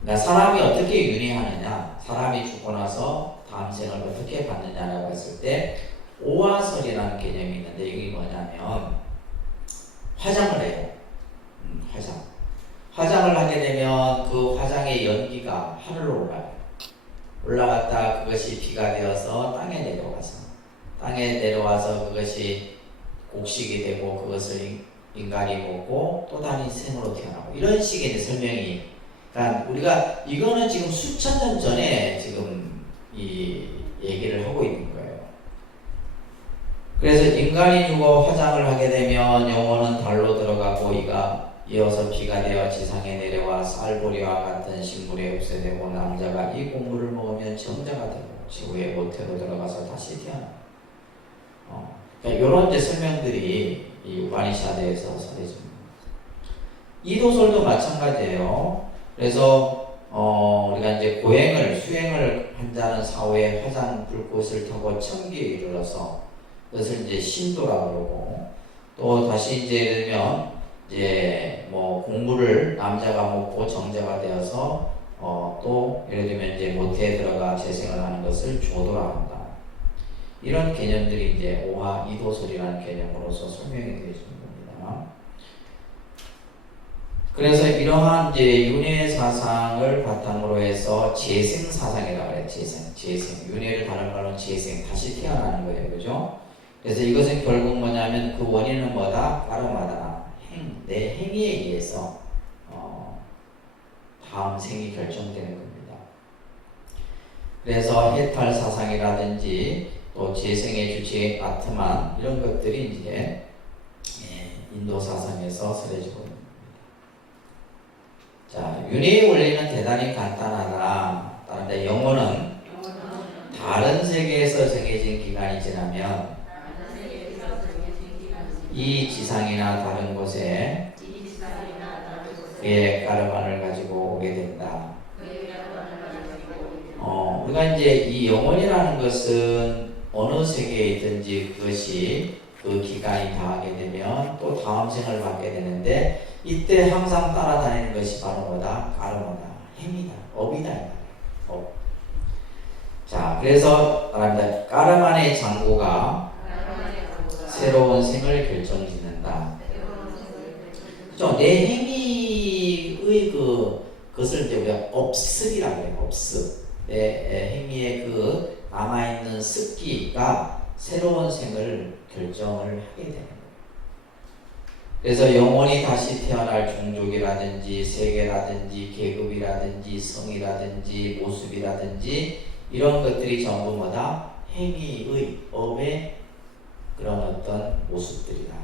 그러니까 사람이 어떻게 윤회하느냐, 사람이 죽고 나서 다음 생을 어떻게 받느냐라고 했을 때 오화설이라는 개념이 있는데 이게 뭐냐면 화장을 해요. 화장을 하게 되면 그 화장의 연기가 하늘로 올라가요. 올라갔다 그것이 비가 되어서 땅에 내려와서 그것이 곡식이 되고 그것을 인간이 먹고 또 다른 생으로 태어나고 이런 식의 설명이, 그러니까 우리가 이거는 지금 수천 년 전에 지금 이 얘기를 하고 있는 거예요. 그래서 인간이 죽어 화장을 하게 되면 영혼은 달로 들어가고 이어서 비가 되어 지상에 내려와 쌀보리와 같은 식물에 흡수되고 남자가 이 곡물을 먹으면 정자가 되고 지구의 모태로 들어가서 다시 태어나. 그러니까 이런 이제 설명들이 이 우파니샤드에서 설해집니다. 이도설도 마찬가지예요. 그래서 우리가 이제 수행을 한다는 사후에 화장 불꽃을 타고 천기에 이르러서 그것을 이제 신도라고 그러고 또 다시 이제 예를 들면 이제 뭐 공물을 남자가 먹고 정자가 되어서 또 예를 들면 이제 모태에 들어가 재생을 하는 것을 조도라 한다. 이런 개념들이 이제 오하 이도설이라는 개념으로서 설명이 되어 있는 겁니다. 그래서 이러한 이제 윤회 사상을 바탕으로 해서 재생 사상이라고 해요. 재생. 윤회를 다른 말로 재생, 다시 태어나는 거예요, 그죠? 그래서 이것은 결국 뭐냐면 그 원인은 뭐다? 까르마다. 내 행위에 의해서 다음 생이 결정되는 겁니다. 그래서 해탈 사상이라든지 또 재생의 주체인 아트만 이런 것들이 이제 인도 사상에서 설해지고 있습니다. 자, 윤회의 원리는 대단히 간단하다. 따른데 영혼은 다른 세계에서 정해진 기간이 지나면 이 지상이나 다른 곳에 그의 까르만을 가지고 오게 된다. 우리가 이제 이 영혼이라는 것은 어느 세계에 있든지 그것이 그 기간이 다하게 되면 또 다음 생을 받게 되는데 이때 항상 따라다니는 것이 바로 뭐다? 까르마다. 행위다. 업이다. 업. 자, 그래서 말합니다. 까르만의 장고가 새로운 생을 결정짓는다. 그죠? 내 행위의 그것을 이제 우리가 업습이라고 해요. 업습. 내 행위의 그 남아있는 습기가 새로운 생을 결정을 하게 되는 거예요. 그래서 영혼이 다시 태어날 종족이라든지 세계라든지 계급이라든지 성이라든지 모습이라든지 이런 것들이 전부 뭐다? 행위의 업의 그런 어떤 모습들이다.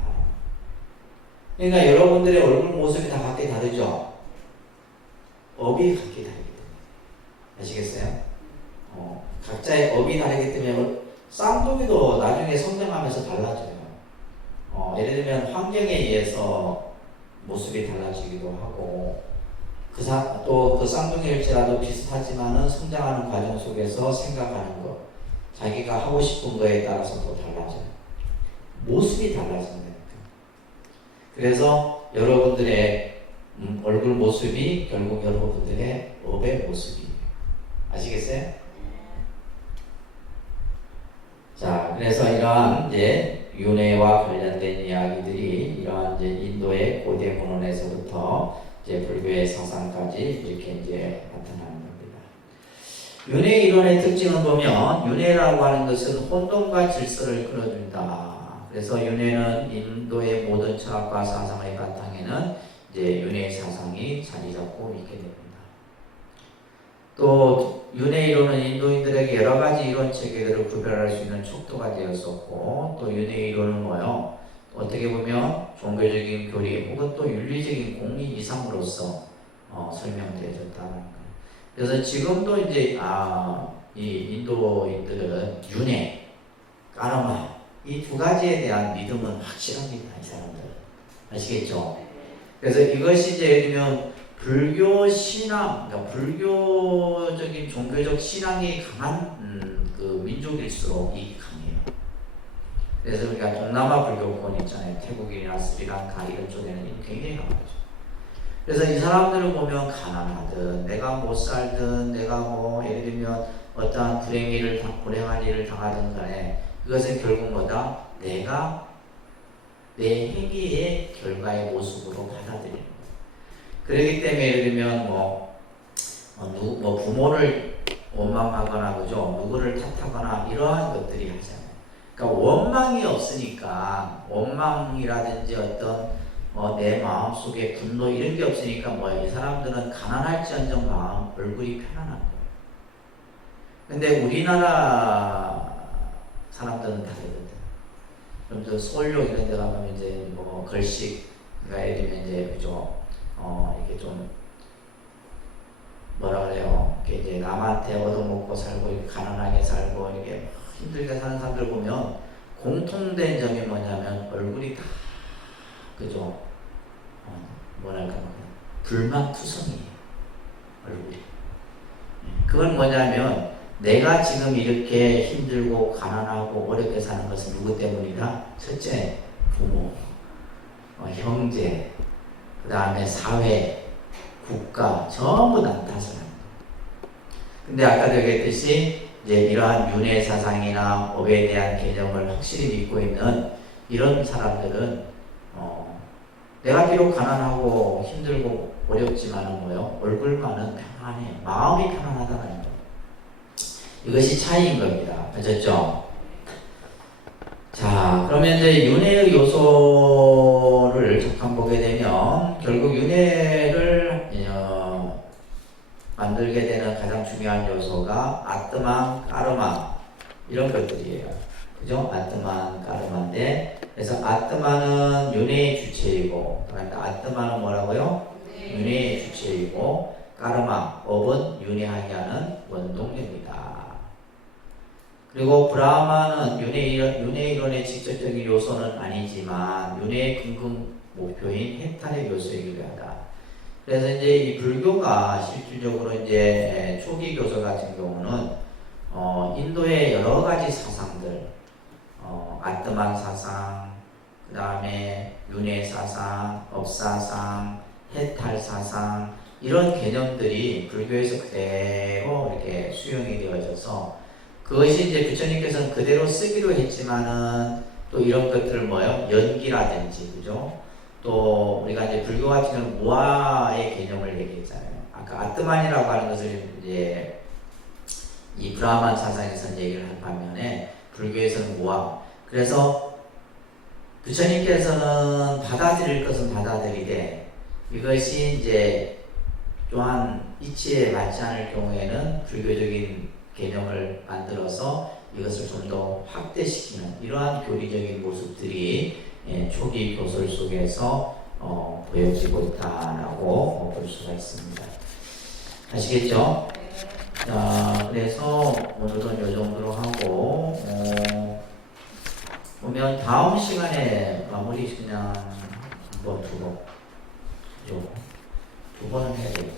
그러니까 여러분들의 얼굴 모습이 다 각기 다르죠? 업이 각기 다르기 때문에. 아시겠어요? 각자의 업이 다르기 때문에 쌍둥이도 나중에 성장하면서 달라져요. 예를 들면 환경에 의해서 모습이 달라지기도 하고 또 그 쌍둥이일지라도 비슷하지만은 성장하는 과정 속에서 생각하는 것, 자기가 하고 싶은 거에 따라서 또 달라져요. 모습이 달라진다니까. 그래서 여러분들의 얼굴 모습이 결국 여러분들의 업의 모습이에요. 아시겠어요? 자, 그래서 이러한 이제 윤회와 관련된 이야기들이 이러한 이제 인도의 고대 문헌에서부터 이제 불교의 사상까지 이렇게 이제 나타나는 겁니다. 윤회 이론의 특징을 보면 윤회라고 하는 것은 혼돈과 질서를 끌어준다. 그래서 윤회는 인도의 모든 철학과 사상의 바탕에는 이제 윤회 사상이 자리 잡고 있게 됩니다. 또 윤회 이론은 인도인들에게 여러 가지 이론 체계들을 구별할 수 있는 촉도가 되었었고, 또 윤회 이론은 뭐요? 어떻게 보면 종교적인 교리 혹은 또 윤리적인 공리 이상으로서 설명되어졌다는 거예요. 그래서 지금도 이제 이 인도인들은 윤회, 까르마 이 두 가지에 대한 믿음은 확실합니다. 이 사람들 아시겠죠? 그래서 이것이 이제 예를 들면 불교 신앙, 그러니까 불교적인 종교적 신앙이 강한 그 민족일수록 이 강해요. 그래서 우리가 동남아 불교권 있잖아요. 태국이나 스리랑카 이런 쪽에는 굉장히 강하죠. 그래서 이 사람들을 보면 가난하든 내가 못 살든 내가 뭐 예를 들면 어떠한 불행한 일을 당하든 간에 그것은 결국 뭐다? 내가 내 행위의 결과의 모습으로 받아들이는 거예요. 그렇기 때문에 예를 들면 부모를 원망하거나 그죠? 누구를 탓하거나 이러한 것들이 하잖아요. 그러니까 원망이 없으니까 원망이라든지 어떤 내 마음 속에 분노 이런 게 없으니까 이 사람들은 가난할지언정 마음 얼굴이 편안한 거예요. 근데 우리나라 사람들은 다르거든. 좀 더 서울역 이런 데 가면 이제 글씨가 예를 들면 이제 그죠? 이렇게 좀 뭐라 그래요? 이렇게 이제 남한테 얻어먹고 살고 이렇게 가난하게 살고 이렇게 힘들게 사는 사람들 보면 공통된 점이 뭐냐면 얼굴이 다 그죠? 뭐랄까 불만투성이에요. 얼굴이. 그건 뭐냐면 내가 지금 이렇게 힘들고 가난하고 어렵게 사는 것은 누구 때문이다? 첫째 부모, 형제, 그 다음에 사회, 국가 전부 다 탓을 합니다. 근데 아까도 얘기했듯이 이제 이러한 윤회 사상이나 업에 대한 개념을 확실히 믿고 있는 이런 사람들은 내가 비록 가난하고 힘들고 어렵지만은 얼굴만은 편안해요. 마음이 편안하다는 거예요. 이것이 차이인 겁니다. 아셨죠? 자, 그러면 이제 윤회의 요소를 잠깐 보게 되면 결국 윤회를 만들게 되는 가장 중요한 요소가 아트만, 까르마 이런 것들이에요. 그죠? 아트만, 까르마인데 그래서 아트만은 윤회의 주체이고 그러니까 아트만은 뭐라고요? 윤회의 주체이고 까르마, 업은 윤회하게 하는 원동력이다. 그리고 브라마는 윤회 이론의 직접적인 요소는 아니지만 윤회의 근본 목표인 해탈의 요소이기도 하다. 그래서 이제 이 불교가 실질적으로 이제 초기 교서 같은 경우는 인도의 여러 가지 사상들, 아트만 사상, 그 다음에 윤회 사상, 업사상, 해탈 사상 이런 개념들이 불교에서 그대로 이렇게 수용이 되어져서 그것이 이제 부처님께서는 그대로 쓰기로 했지만은 또 이런 것들을 연기라든지 그죠? 또 우리가 이제 불교 같은 경우는 무아의 개념을 얘기했잖아요. 아까 아트만이라고 하는 것을 이제 이 브라만 사상에서 얘기를 한 반면에 불교에서는 무아. 그래서 부처님께서는 받아들일 것은 받아들이되 이것이 이제 또한 이치에 맞지 않을 경우에는 불교적인 개념을 만들어서 이것을 좀 더 확대시키는 이러한 교리적인 모습들이 초기 교설 속에서 보여지고 있다라고 볼 수가 있습니다. 아시겠죠? 자, 그래서 오늘은 이 정도로 하고 보면 다음 시간에 마무리 그냥 한번 두 번은 해야 되겠죠.